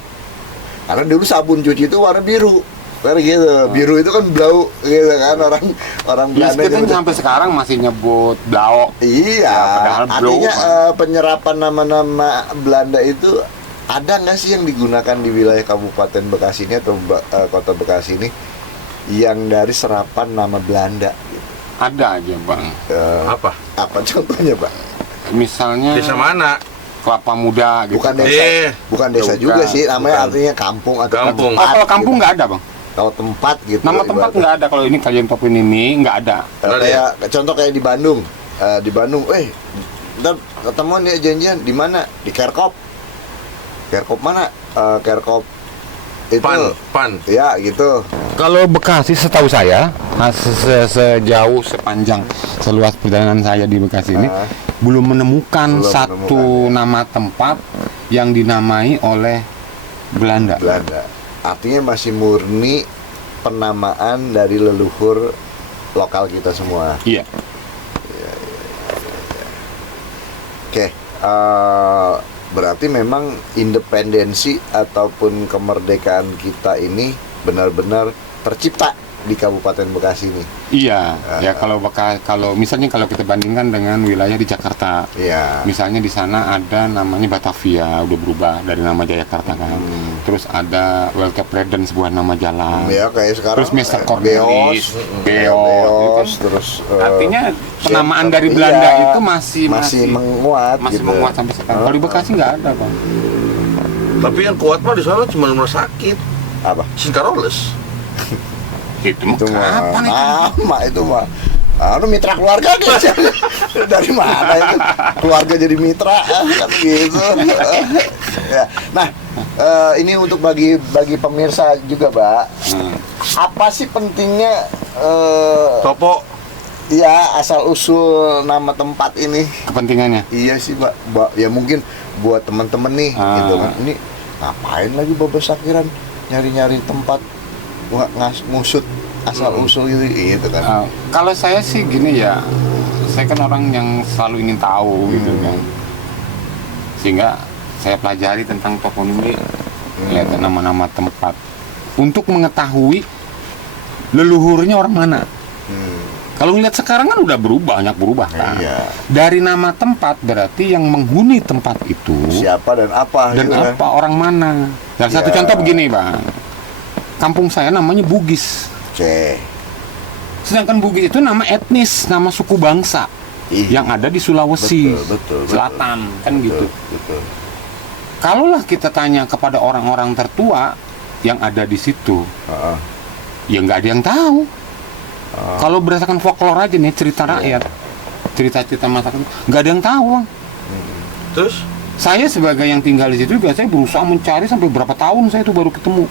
Karena dulu sabun cuci itu warna biru. Karena gitu, biru itu kan blau gitu kan, orang Ya, Belanda kita nyebut. sampai sekarang masih nyebut blau. Iya, Ya, padahal artinya blau, penyerapan nama-nama Belanda itu ada nggak sih yang digunakan di wilayah Kabupaten Bekasi ini atau Kota Bekasi ini yang dari serapan nama Belanda? Ada aja bang. Apa Apa contohnya, Pak? Misalnya desa mana? Kelapa Muda gitu. Bukan desa, bukan desa Bukan, juga sih, namanya bukan. artinya kampung atau Kampung. Oh, tempat. kalau kampung gitu. nggak ada bang. Kalau tempat gitu. Nama tempat ibaratnya. nggak ada. Kalau ini kalian topin ini nggak ada. Kayak contoh kayak di Bandung. Di Bandung, ntar ketemuan ya janjian di mana? Di Kerkop. Kerkop mana? Kerkop itu. Pan. Ya, gitu. Kalau Bekasi setahu saya, sejauh sepanjang seluas perjalanan saya di Bekasi ini, belum menemukan Belum satu menemukan, nama tempat yang dinamai oleh Belanda. Belanda. Artinya masih murni penamaan dari leluhur lokal kita semua. Iya. Oke, berarti memang independensi ataupun kemerdekaan kita ini benar-benar tercipta di Kabupaten Bekasi ini. Iya, ya kalau misalnya kalau kita bandingkan dengan wilayah di Jakarta, Iya. misalnya di sana ada namanya Batavia, udah berubah dari nama Jayakarta kan. Terus ada Weltevreden, sebuah nama jalan. Ya kayak sekarang. Terus Mr. Cornelis, Beos, itu kan terus artinya penamaan dari Belanda iya, itu masih menguat, masih gitu. menguat sampai sekarang. Kalau di Bekasi nggak ada bang. Tapi yang kuat mah di sana cuma rumah sakit. Apa? Sinkaroles. Itu mah Itu mah kapan itu? lama itu mah. Anu mitra keluarga guys. Dari mana itu keluarga jadi mitra kan gitu. Ya. Nah, ini untuk bagi pemirsa juga, Pak. Apa sih pentingnya Topo. ya asal usul nama tempat ini? Kepentingannya? Iya sih, Pak. Ya mungkin buat teman-teman nih gitu kan. Ini ngapain lagi Babas Sakiran nyari-nyari tempat ngusut asal usul gitu kan. Kalau saya sih gini ya, saya kan orang yang selalu ingin tahu gitu kan, sehingga saya pelajari tentang toponimi, lihat nama-nama tempat untuk mengetahui leluhurnya orang mana. Kalau ngeliat sekarang kan udah banyak berubah kan. Iya. Dari nama tempat berarti yang menghuni tempat itu Siapa dan apa dan gitu kan. apa orang mana. Dan satu Ya. contoh begini bang, kampung saya namanya Bugis. Oke. Sedangkan Bugis itu nama etnis, nama suku bangsa Iya. yang ada di Sulawesi Betul. Selatan, kan gitu. Betul. Kalaulah kita tanya kepada orang-orang tertua yang ada di situ, Heeh. ya nggak ada yang tahu. Kalau berdasarkan folklore aja nih, cerita rakyat, cerita-cerita masyarakat, nggak ada yang tahu, Bang. Terus Saya sebagai yang tinggal di situ juga, saya berusaha mencari sampai berapa tahun saya itu baru ketemu,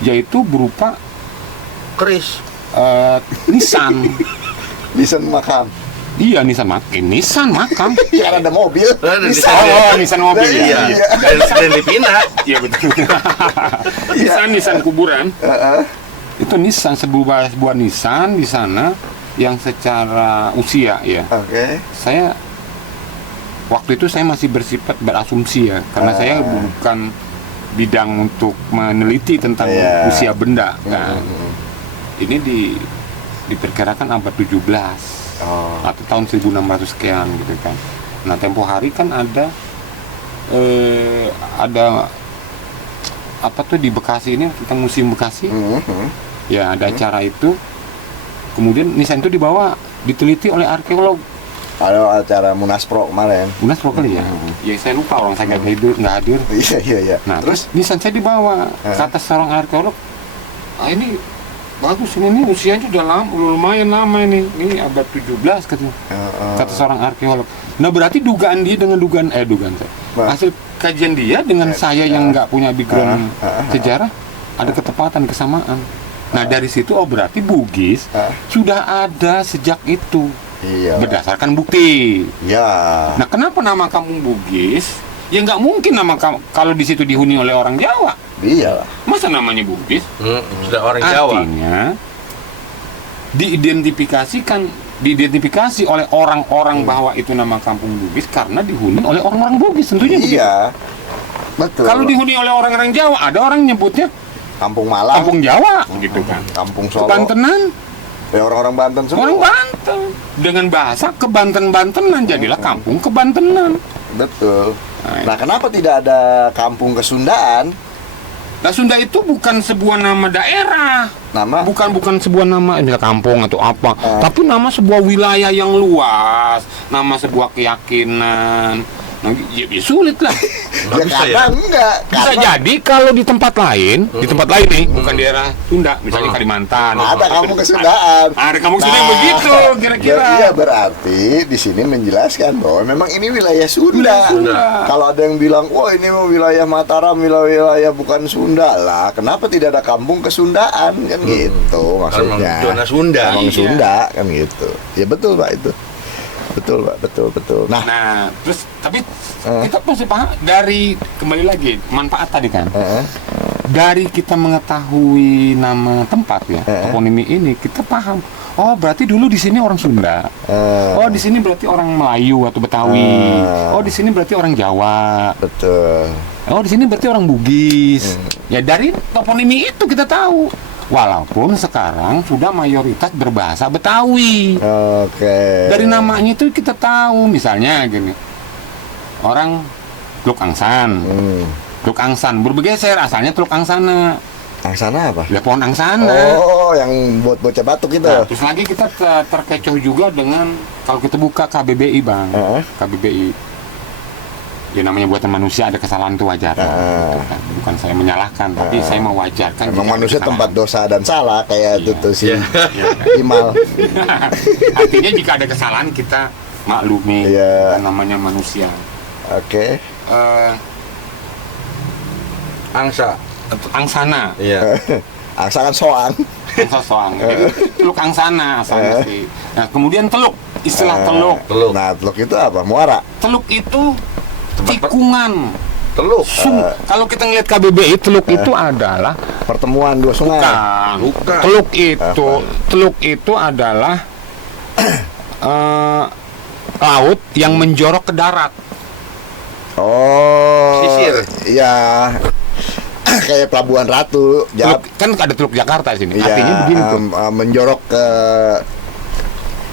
yaitu berupa keris. nisan. Nisan makam. Iya, nisan makam. Ya ada mobil. Ada di Nisan. sana. Nisan mobil ya. Iya. Dan dipindah. Iya betul. Nisan kuburan. Itu nisan sebuah nisan di sana yang secara usia ya. Oke. Saya waktu itu saya masih bersifat berasumsi ya, karena saya bukan bidang untuk meneliti tentang Iya. usia benda kan. Ini diperkirakan abad 17 atau tahun 1600 sekian gitu kan. Nah, tempo hari kan ada apa tuh di Bekasi ini tentang Museum Bekasi. Ya, ada acara itu. Kemudian nisan itu diteliti oleh arkeolog. Ada acara Munaspro kemarin. Unas kali ya? Ya saya lupa, orang saya nggak hadir. Iya. Nah, Terus terus nisan saya dibawa. Kata seorang arkeolog, ini bagus, ini usianya udah lumayan lama ini abad 17 katanya. Kata seorang arkeolog. Nah, berarti dugaan dia dengan dugaan saya. Hasil kajian dia dengan saya yang nggak punya background sejarah ada ketepatan, kesamaan. Nah, dari situ berarti Bugis sudah ada sejak itu. iya. Berdasarkan bukti. Ya. Nah, kenapa nama kampung Bugis Ya nggak mungkin kalau di situ dihuni oleh orang Jawa. Iyalah. Masa namanya Bugis? Sudah orang Jawa. Artinya diidentifikasi oleh orang-orang bahwa itu nama kampung Bugis karena dihuni oleh orang-orang Bugis, tentunya begitu. Iya. Betul. Kalau dihuni oleh orang-orang Jawa, ada orang nyebutnya Kampung Malang, kampung Jawa, gitu kan. Kampung Solo. Kebantenan, Ya orang-orang Banten semua. orang Banten. Dengan bahasa kebanten-bantenan, jadilah kampung kebantenan. Betul. Nah, kenapa tidak ada kampung Kesundaan? Nah, Sunda itu bukan sebuah nama daerah. Nama? Bukan sebuah nama ini kampung atau apa, tapi nama sebuah wilayah yang luas, nama sebuah keyakinan. Nah, ya sulit lah. Ya karena enggak. Bisa jadi kalau di tempat lain, nih, bukan daerah Sunda, misalnya Kalimantan. Ada kampung Kesundaan. Ada kampung Sunda yang begitu, kira-kira. Iya, berarti di sini menjelaskan bahwa memang ini wilayah Sunda. Sunda. Kalau ada yang bilang, wah ini mau wilayah Mataram, wilayah bukan Sunda lah. Kenapa tidak ada kampung Kesundaan? Kan gitu maksudnya. Zona Sunda. Kampung Iya. Sunda kan gitu. Ya betul Pak itu. Betul Pak, betul. Nah, terus tapi kita pasti paham dari kembali lagi manfaat tadi kan. Dari kita mengetahui nama tempat ya, toponimi ini kita paham. Oh, berarti dulu di sini orang Sunda. Oh, di sini berarti orang Melayu atau Betawi. Oh, di sini berarti orang Jawa. Betul. Oh, di sini berarti orang Bugis. Ya dari toponimi itu kita tahu. Walaupun sekarang sudah mayoritas berbahasa Betawi. Oke. Dari namanya itu kita tahu, misalnya gini. Orang Teluk Angsan. Teluk Angsan bergeser asalnya Teluk Angsana. Angsana apa? Ya pohon angsana. Oh, yang buat bocah batuk itu. Nah, terus lagi kita terkecoh juga dengan kalau kita buka KBBI, Bang. KBBI. Ya namanya buatan manusia, ada kesalahan itu wajar. Gitu kan. Bukan saya menyalahkan, tapi saya mewajarkan. Emang jika ada manusia kesalahan. tempat dosa dan salah kayak itu tuh si Imal. Artinya jika ada kesalahan kita maklumi. Iya. Kan namanya manusia. Oke. Angsa. Angsana. Iya. Angsa kan soang. Angsa soang. Jadi Teluk Angsana asalnya sih. Nah, kemudian teluk, istilah teluk. Teluk. Nah, teluk itu apa? Muara. Teluk itu tikungan. Teluk. Kalau kita ngelihat KBBI, teluk itu adalah Pertemuan dua sungai. Bukan. Teluk itu adalah laut yang menjorok ke darat. Oh. Sisir. Iya. Kayak Pelabuhan Ratu. Kan ada Teluk Jakarta di sini. Iya, Artinya begini tuh. menjorok ke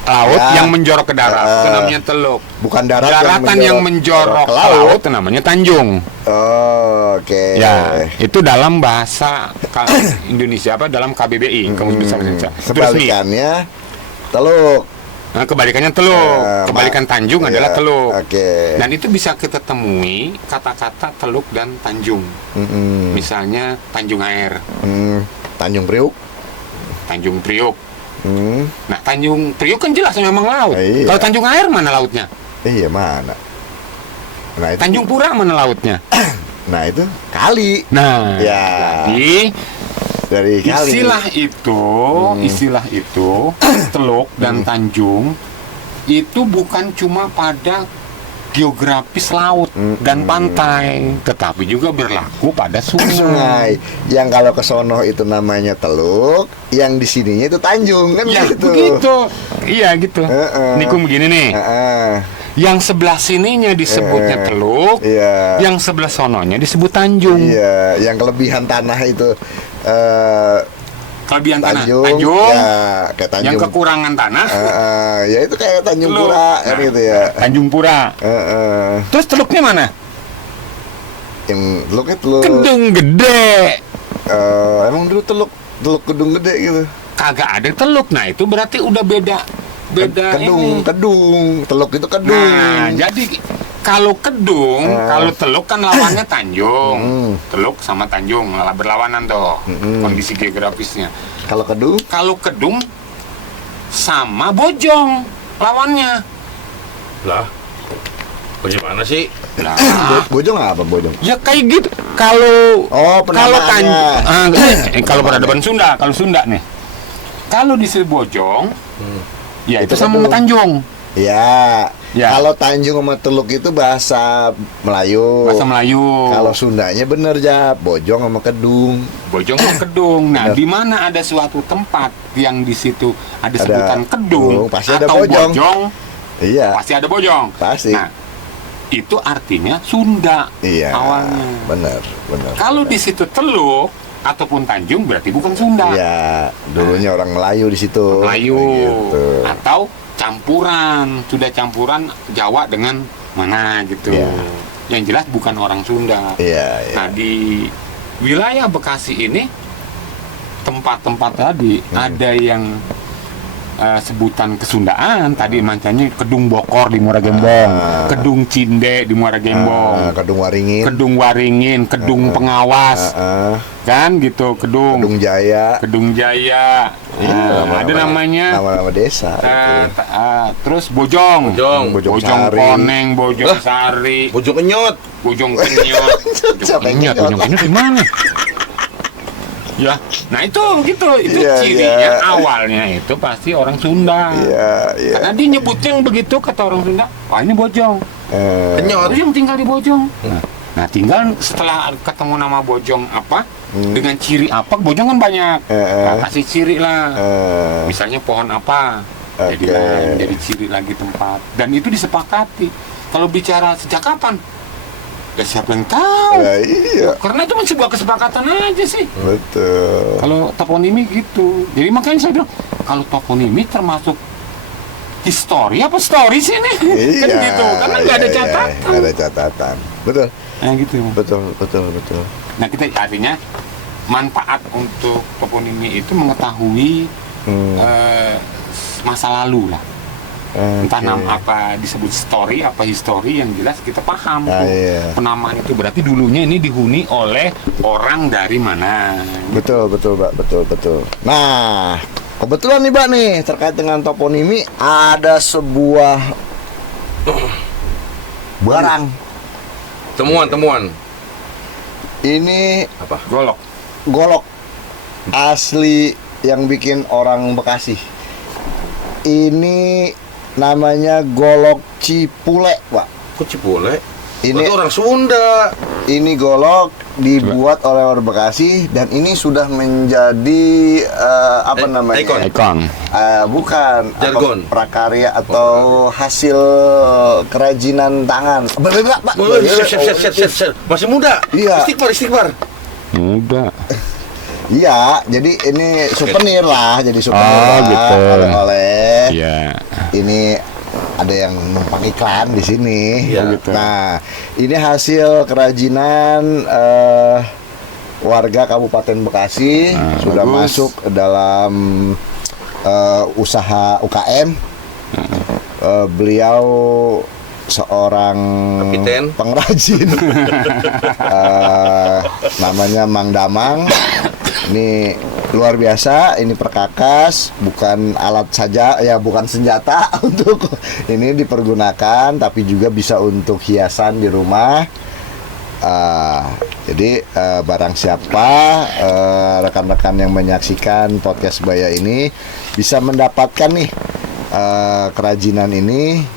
Laut ya. yang menjorok ke darat itu namanya teluk. bukan darat Daratan yang menjorok ke ke laut itu namanya tanjung. Oh, oke. Ya, itu dalam bahasa Indonesia dalam KBBI, Kamus Besar Indonesia. Itu resmi. Kebalikannya teluk. Nah, kebalikannya teluk. Kebalikan tanjung adalah teluk. Oke. Dan itu bisa kita temui kata-kata teluk dan tanjung. Misalnya Tanjung Air, Tanjung Priuk. Tanjung Priuk. Nah, Nah, Tanjung Priuk kan jelas memang laut. Iya. Kalau Tanjung Air mana lautnya? iya mana? Nah, itu, Tanjung Pura mana lautnya? nah itu kali. Nah, Ya. jadi Dari kali. istilah itu teluk dan tanjung itu bukan cuma pada geografis laut dan pantai, tetapi juga berlaku pada sungai. Yang kalau ke sono itu namanya teluk, yang di sininya itu tanjung kan Ya, gitu. begitu. Iya gitu. Nikung begini nih. Yang sebelah sininya disebutnya teluk, Iya. yang sebelah sononya disebut tanjung. Iya, yang kelebihan tanah itu Kelebihan tanah Tanjung, tanjung, ya, kayak Tanjung. yang kekurangan tanah ya itu kayak Tanjung teluk. Pura kan Nah, gitu ya. Tanjung Pura. Terus teluknya mana? Yang teluknya teluk. Kedung Gede. Emang dulu teluk Kedung Gede gitu. Kagak ada teluk. Nah, itu berarti udah beda ini. Kedung. Teluk itu kedung. Nah, jadi kalau kedung, kalau teluk kan lawannya tanjung. Teluk sama tanjung malah berlawanan tuh kondisi geografisnya. Kalau kedung Kalau kedung sama bojong lawannya. Lah. Bagaimana sih? Nah, Bojong apa Bojong? ya kayak gitu. Kalau kalau penamaannya. kalau peradaban Sunda, kalau Sunda nih. Kalau di Bojong, ya itu Itu sama kedung. Tanjung. Ya. Ya. Kalau Tanjung sama Teluk itu bahasa Melayu. Bahasa Melayu. Kalau Sundanya bener ya, Bojong sama Kedung. Bojong sama Kedung. Nah, Benar. di mana ada suatu tempat yang di situ ada sebutan Kedung pasti ada atau Bojong. Iya. Iya. Pasti ada Bojong. Pasti. Nah, itu artinya Sunda Iya. awalnya. Bener. Kalau di situ Teluk ataupun Tanjung berarti bukan Sunda. Iya, dulunya orang Melayu di situ. Melayu Gitu. atau campuran, sudah campuran Jawa dengan mana gitu. Iya. Yang jelas bukan orang Sunda. Iya. Nah, di wilayah Bekasi ini tempat-tempat tadi ada yang sebutan kesundaan tadi macamnya Kedung Bokor di Muara Gembong, Kedung Cinde di Muara Gembong, Kedung Waringin. Kedung Waringin, Kedung Pengawas, kan gitu, Kedung Jaya. Jaya. Nah, ada namanya Nama-nama desa. gitu. terus Bojong, Bojong Bojong Sari. Koneng, Bojong Sari, Bojong kenyot. Bojong Kenyot. Siapa yang kenyot? Bojong Kenyot di mana? Ya, nah itu gitu, itu Iya, cirinya iya. awalnya itu pasti orang Sunda. Iya. Karena dia nyebutnya yang begitu kata orang Sunda, wah ini Bojong. Kenyot. Terus yang tinggal di Bojong. Nah, tinggal setelah ketemu nama Bojong apa, dengan ciri apa, Bojong kan banyak. Nah, kasih ciri lah. Misalnya pohon apa, Oke. jadi ciri lagi tempat. Dan itu disepakati. Kalau bicara sejak kapan, ya siapa yang tahu? Ya, iya. Karena itu masih sebuah kesepakatan aja sih. Betul. Kalau toponimi gitu. Jadi makanya saya bilang, kalau toponimi termasuk histori apa story sih nih? Kan gitu. Karena nggak ada catatan. Nggak ada catatan. Betul. Nah gitu. Betul. Nah kita artinya manfaat untuk toponimi itu mengetahui masa lalu lah. Entah nama apa disebut story apa histori, yang jelas kita paham tuh. Iya. Penamaan itu berarti dulunya ini dihuni oleh orang dari mana. Betul, Pak. Betul. Nah, kebetulan nih, Pak nih, terkait dengan toponimi ada sebuah barang. Temuan. Ini Apa? golok asli yang bikin orang Bekasi. Ini namanya golok Cipule, Pak. Kok Cipule? Ini Itu orang Sunda. ini golok dibuat oleh orang Bekasi dan ini sudah menjadi apa namanya? Ikon. Bukan Jargon. prakarya atau hasil kerajinan tangan. Pak. Set. Masih muda. Iya. Istighfar. Muda. Iya, jadi ini souvenir lah, jadi souvenir lah, gitu. oleh-oleh. Iya. Ini ada yang numpang iklan di sini. Iya. Gitu. Nah, ini hasil kerajinan warga Kabupaten Bekasi, sudah bagus. masuk dalam usaha UKM. Beliau seorang Kapiten. pengrajin, namanya Mang Damang. Ini luar biasa, ini perkakas, bukan alat saja, ya bukan senjata untuk ini dipergunakan, tapi juga bisa untuk hiasan di rumah. Jadi barang siapa rekan-rekan yang menyaksikan podcast Baya ini bisa mendapatkan nih kerajinan ini,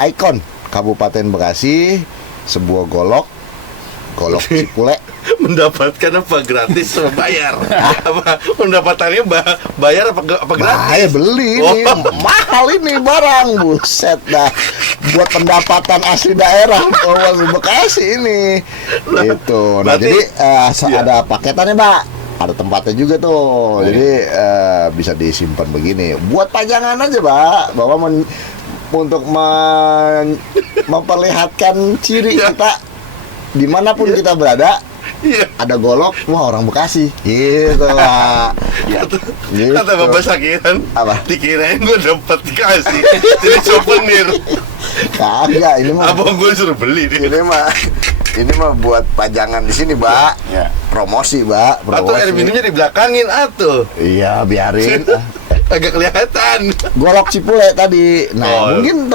ikon Kabupaten Bekasi, sebuah golok Cipule. Mendapatkan apa gratis sama bayar? Apa pendapatannya bayar apa gratis? Bahaya beli ini, mahal ini barang, buset dah. Buat pendapatan asli daerah Bekasi ini. Itu. Nah, berarti- jadi iya. ada paketannya, Pak. Ada tempatnya juga tuh. Jadi bisa disimpan begini. Buat pajangan aja, Pak. Bahwa untuk memperlihatkan ciri kita dimanapun kita berada. Iya. Ada golok, wah orang Bekasi. Gitu, Pak. Gitu. Kata Bapak Sakiran, Apa? dikirain gue dapat dikasih jadi souvenir. Kagak, ini mah Abang gue suruh beli nih. ini mah buat pajangan di sini, Pak. Ya. Promosi, Pak. Atau air minumnya dibelakangin atuh. Iya, biarin. Agak kelihatan. Golok Cipule tadi. Nah, Oh. mungkin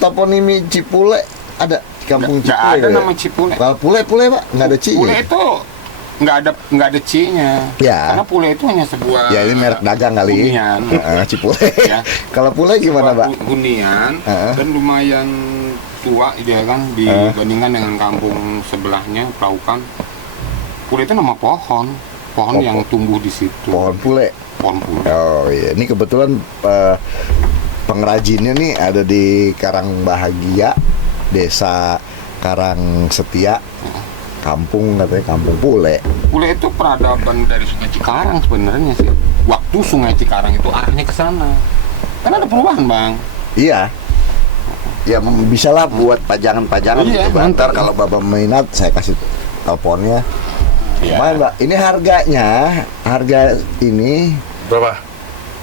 toponimi Cipule ada di kampung Nggak Cipule. ada ya? nama Cipule. Kalau Pule, Pak, nggak ada Ci. Pule itu nggak ada C-nya. Ya. Karena Pule itu hanya sebuah Ya ini merek dagang kali. hunian. Cipule. Ya. Kalau Pule gimana, Sebuah Pak? hunian dan lumayan tua ya kan dibandingkan dengan kampung sebelahnya Pelaukan. Pule itu nama pohon yang tumbuh di situ. Pohon Pule. Pohon Pule. Oh iya, ini kebetulan pengrajinnya nih ada di Karang Bahagia, Desa Karang Setia, kampung katanya Kampung Pule. Pule itu peradaban dari Sungai Cikarang sebenarnya sih. Waktu Sungai Cikarang itu arahnya ke sana. Kan ada perubahan, Bang. Iya. Ya bisa lah buat pajangan-pajangan Iya, gitu, Bang. Ntar mantap. kalau Bapak minat saya kasih teleponnya. Iya. Lumayan, Pak. Ini harga ini Berapa?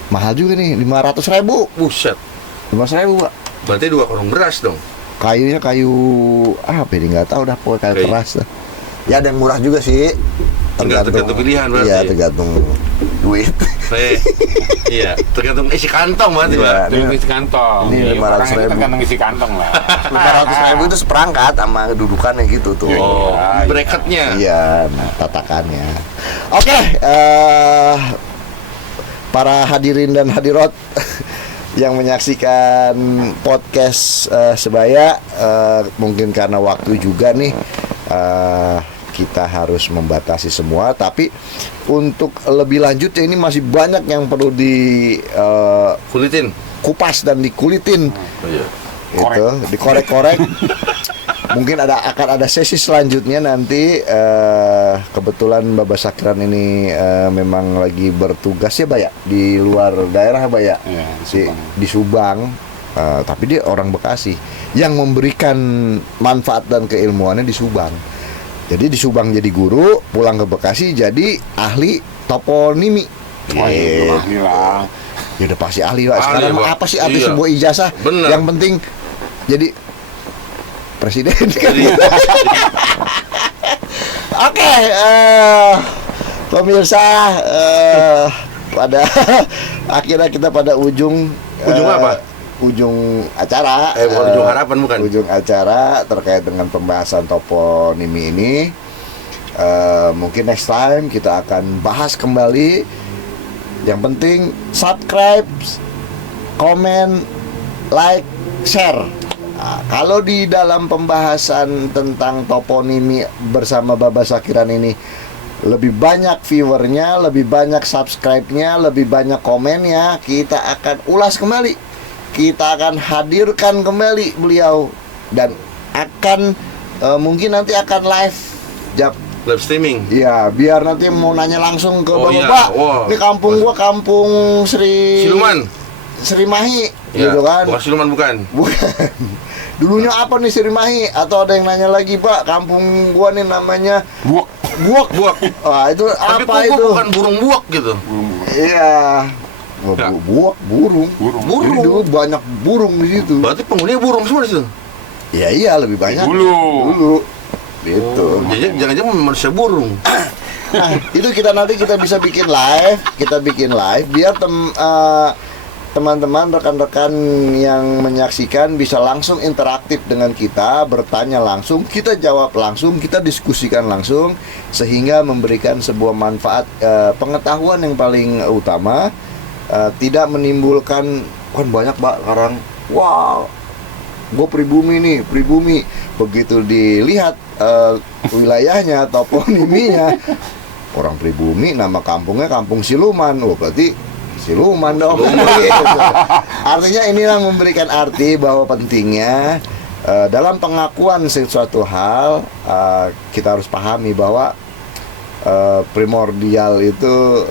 mahal juga nih, 500.000. Buset. 500.000, Pak. Berarti 2 karung beras dong. Kayunya kayu apa ini nggak tahu dah, pokoknya kayu Kayu. keras dah. Ya ada yang murah juga sih. Tergantung pilihan berarti. Iya, tergantung duit. Iya, tergantung isi kantong berarti, Iya. Pak. Tergantung isi kantong. Ini Iya, 500.000. orang itu tergantung isi kantong lah. 500.000 itu seperangkat sama kedudukannya gitu tuh. Oh, Iya, bracketnya. Iya, nah, tatakannya. Oke, para hadirin dan hadirat yang menyaksikan podcast Sebaya, mungkin karena waktu juga nih kita harus membatasi semua. Tapi untuk lebih lanjutnya ini masih banyak yang perlu Kulitin. dikupas dan dikulitin. Oh, iya. Itu dikorek-korek. Mungkin akan ada sesi selanjutnya nanti. Kebetulan Baba Sakiran ini memang lagi bertugas ya, Baya, di luar daerah, Baya, Iya, di Subang. di Subang. Tapi dia orang Bekasi yang memberikan manfaat dan keilmuannya di Subang. Jadi di Subang jadi guru, pulang ke Bekasi jadi ahli toponimi. Oh iya, gila. Ya udah pasti ahli lah. Ahli, Sekarang Pak. apa sih arti Iya. sebuah ijazah? Bener. Yang penting jadi presiden. Jadi, Oke, pemirsa, pada akhirnya kita pada ujung apa? Ujung acara. bukan ujung harapan, bukan? Ujung acara terkait dengan pembahasan toponimi ini. Mungkin next time kita akan bahas kembali. Yang penting subscribe, komen, like, share. Nah, kalau di dalam pembahasan tentang toponimi bersama Baba Sakiran ini lebih banyak viewernya, lebih banyak subscribe-nya, lebih banyak komennya, kita akan ulas kembali. Kita akan hadirkan kembali beliau dan akan mungkin nanti akan live live streaming. Iya, biar nanti mau nanya langsung ke Oh, Bapak, iya. Pak. Wah. Ini kampung gua kampung Siluman. Sri Mahi, Ya, gitu kan? Bukan siluman, bukan. Bukan. Dulunya apa nih Sri Mahi? Atau ada yang nanya lagi, Pak, kampung gua nih namanya Buak. Buak. Wah, itu Tapi apa kok itu? bukan burung buak gitu. Iya. Wah, Ya. Buak, burung. Burung. Jadi dulu banyak burung di situ. Berarti penghuninya burung semua di situ. Iya, iya, lebih banyak. Dulu. Gitu. Jadi jangan-jangan manusia burung. Nah, itu nanti kita bisa bikin live, biar teman-teman, rekan-rekan yang menyaksikan bisa langsung interaktif dengan kita, bertanya langsung, kita jawab langsung, kita diskusikan langsung, sehingga memberikan sebuah manfaat pengetahuan yang paling utama, tidak menimbulkan kan banyak, Pak, sekarang wow, gue pribumi, begitu dilihat wilayahnya, toponiminya, orang pribumi, nama kampungnya Kampung Siluman, berarti siluman dong. Gitu. Artinya inilah memberikan arti bahwa pentingnya dalam pengakuan sesuatu hal, kita harus pahami bahwa primordial itu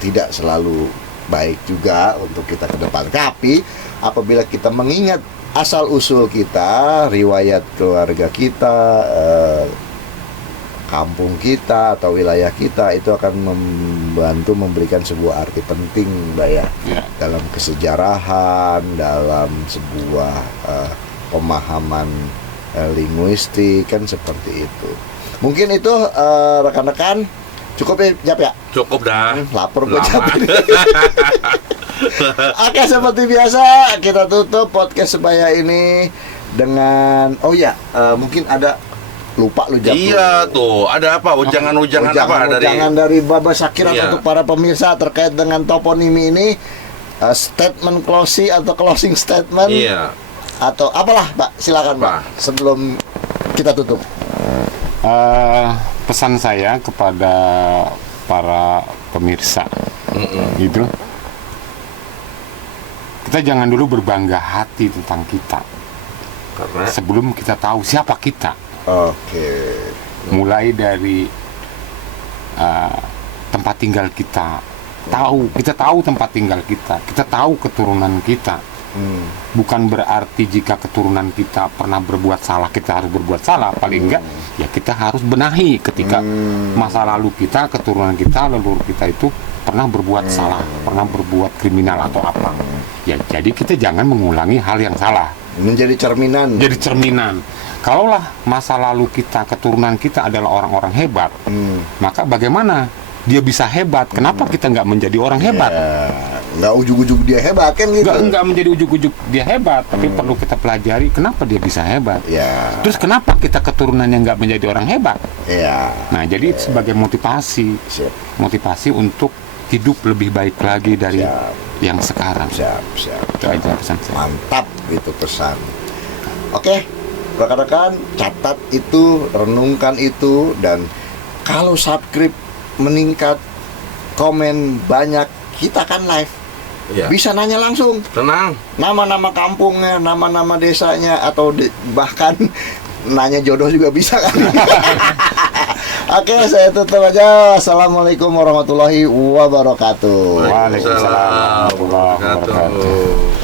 tidak selalu baik juga untuk kita ke depan. Tapi apabila kita mengingat asal usul kita, riwayat keluarga kita, kampung kita atau wilayah kita, itu akan membantu memberikan sebuah arti penting, Mbak ya, dalam kesejarahan, dalam sebuah pemahaman linguistik, kan seperti itu. Mungkin itu rekan-rekan cukup ya, Jap ya? Cukup dah. Lapar gue, Lama. Jap. Oke, seperti biasa kita tutup podcast Sebaya ini dengan mungkin ada lupa lu Jap. Iya tuh, ada apa? Ujangan-ujangan apa dari Jangan dari Baba Syakirat Iya. untuk para pemirsa terkait dengan toponimi ini, statement closing atau closing statement Iya. atau apalah Pak, silakan Pak Pak. sebelum kita tutup. Pesan saya kepada para pemirsa gitu, kita jangan dulu berbangga hati tentang kita Karena sebelum kita tahu siapa kita. Oke. Mulai dari tempat tinggal kita, kita tahu tempat tinggal kita tahu keturunan kita. Bukan berarti jika keturunan kita pernah berbuat salah kita harus berbuat salah, paling enggak ya kita harus benahi ketika masa lalu kita, keturunan kita, leluhur kita itu pernah berbuat salah, pernah berbuat kriminal atau apa. Ya jadi kita jangan mengulangi hal yang salah. Menjadi cerminan. Jadi cerminan. Kalaulah masa lalu kita, keturunan kita adalah orang-orang hebat, maka bagaimana dia bisa hebat? Kenapa kita nggak menjadi orang hebat? Ya, nggak ujuk-ujuk dia hebat kan gitu. Nggak menjadi ujuk-ujuk dia hebat, tapi perlu kita pelajari kenapa dia bisa hebat. Ya. Terus kenapa kita keturunannya nggak menjadi orang hebat? Ya. Nah, jadi sebagai motivasi untuk hidup lebih baik lagi dari Siap. yang sekarang. Siap. Itu aja pesan saya. Mantap gitu pesan. Oke, rekan-rekan, catat itu, renungkan itu, dan kalau subscribe meningkat, komen banyak, kita akan live. Iya. Bisa nanya langsung tenang. nama-nama kampungnya, nama-nama desanya, atau bahkan nanya jodoh juga bisa kan. Oke, saya tutup aja. Assalamualaikum warahmatullahi wabarakatuh. Waalaikumsalam warahmatullahi wabarakatuh.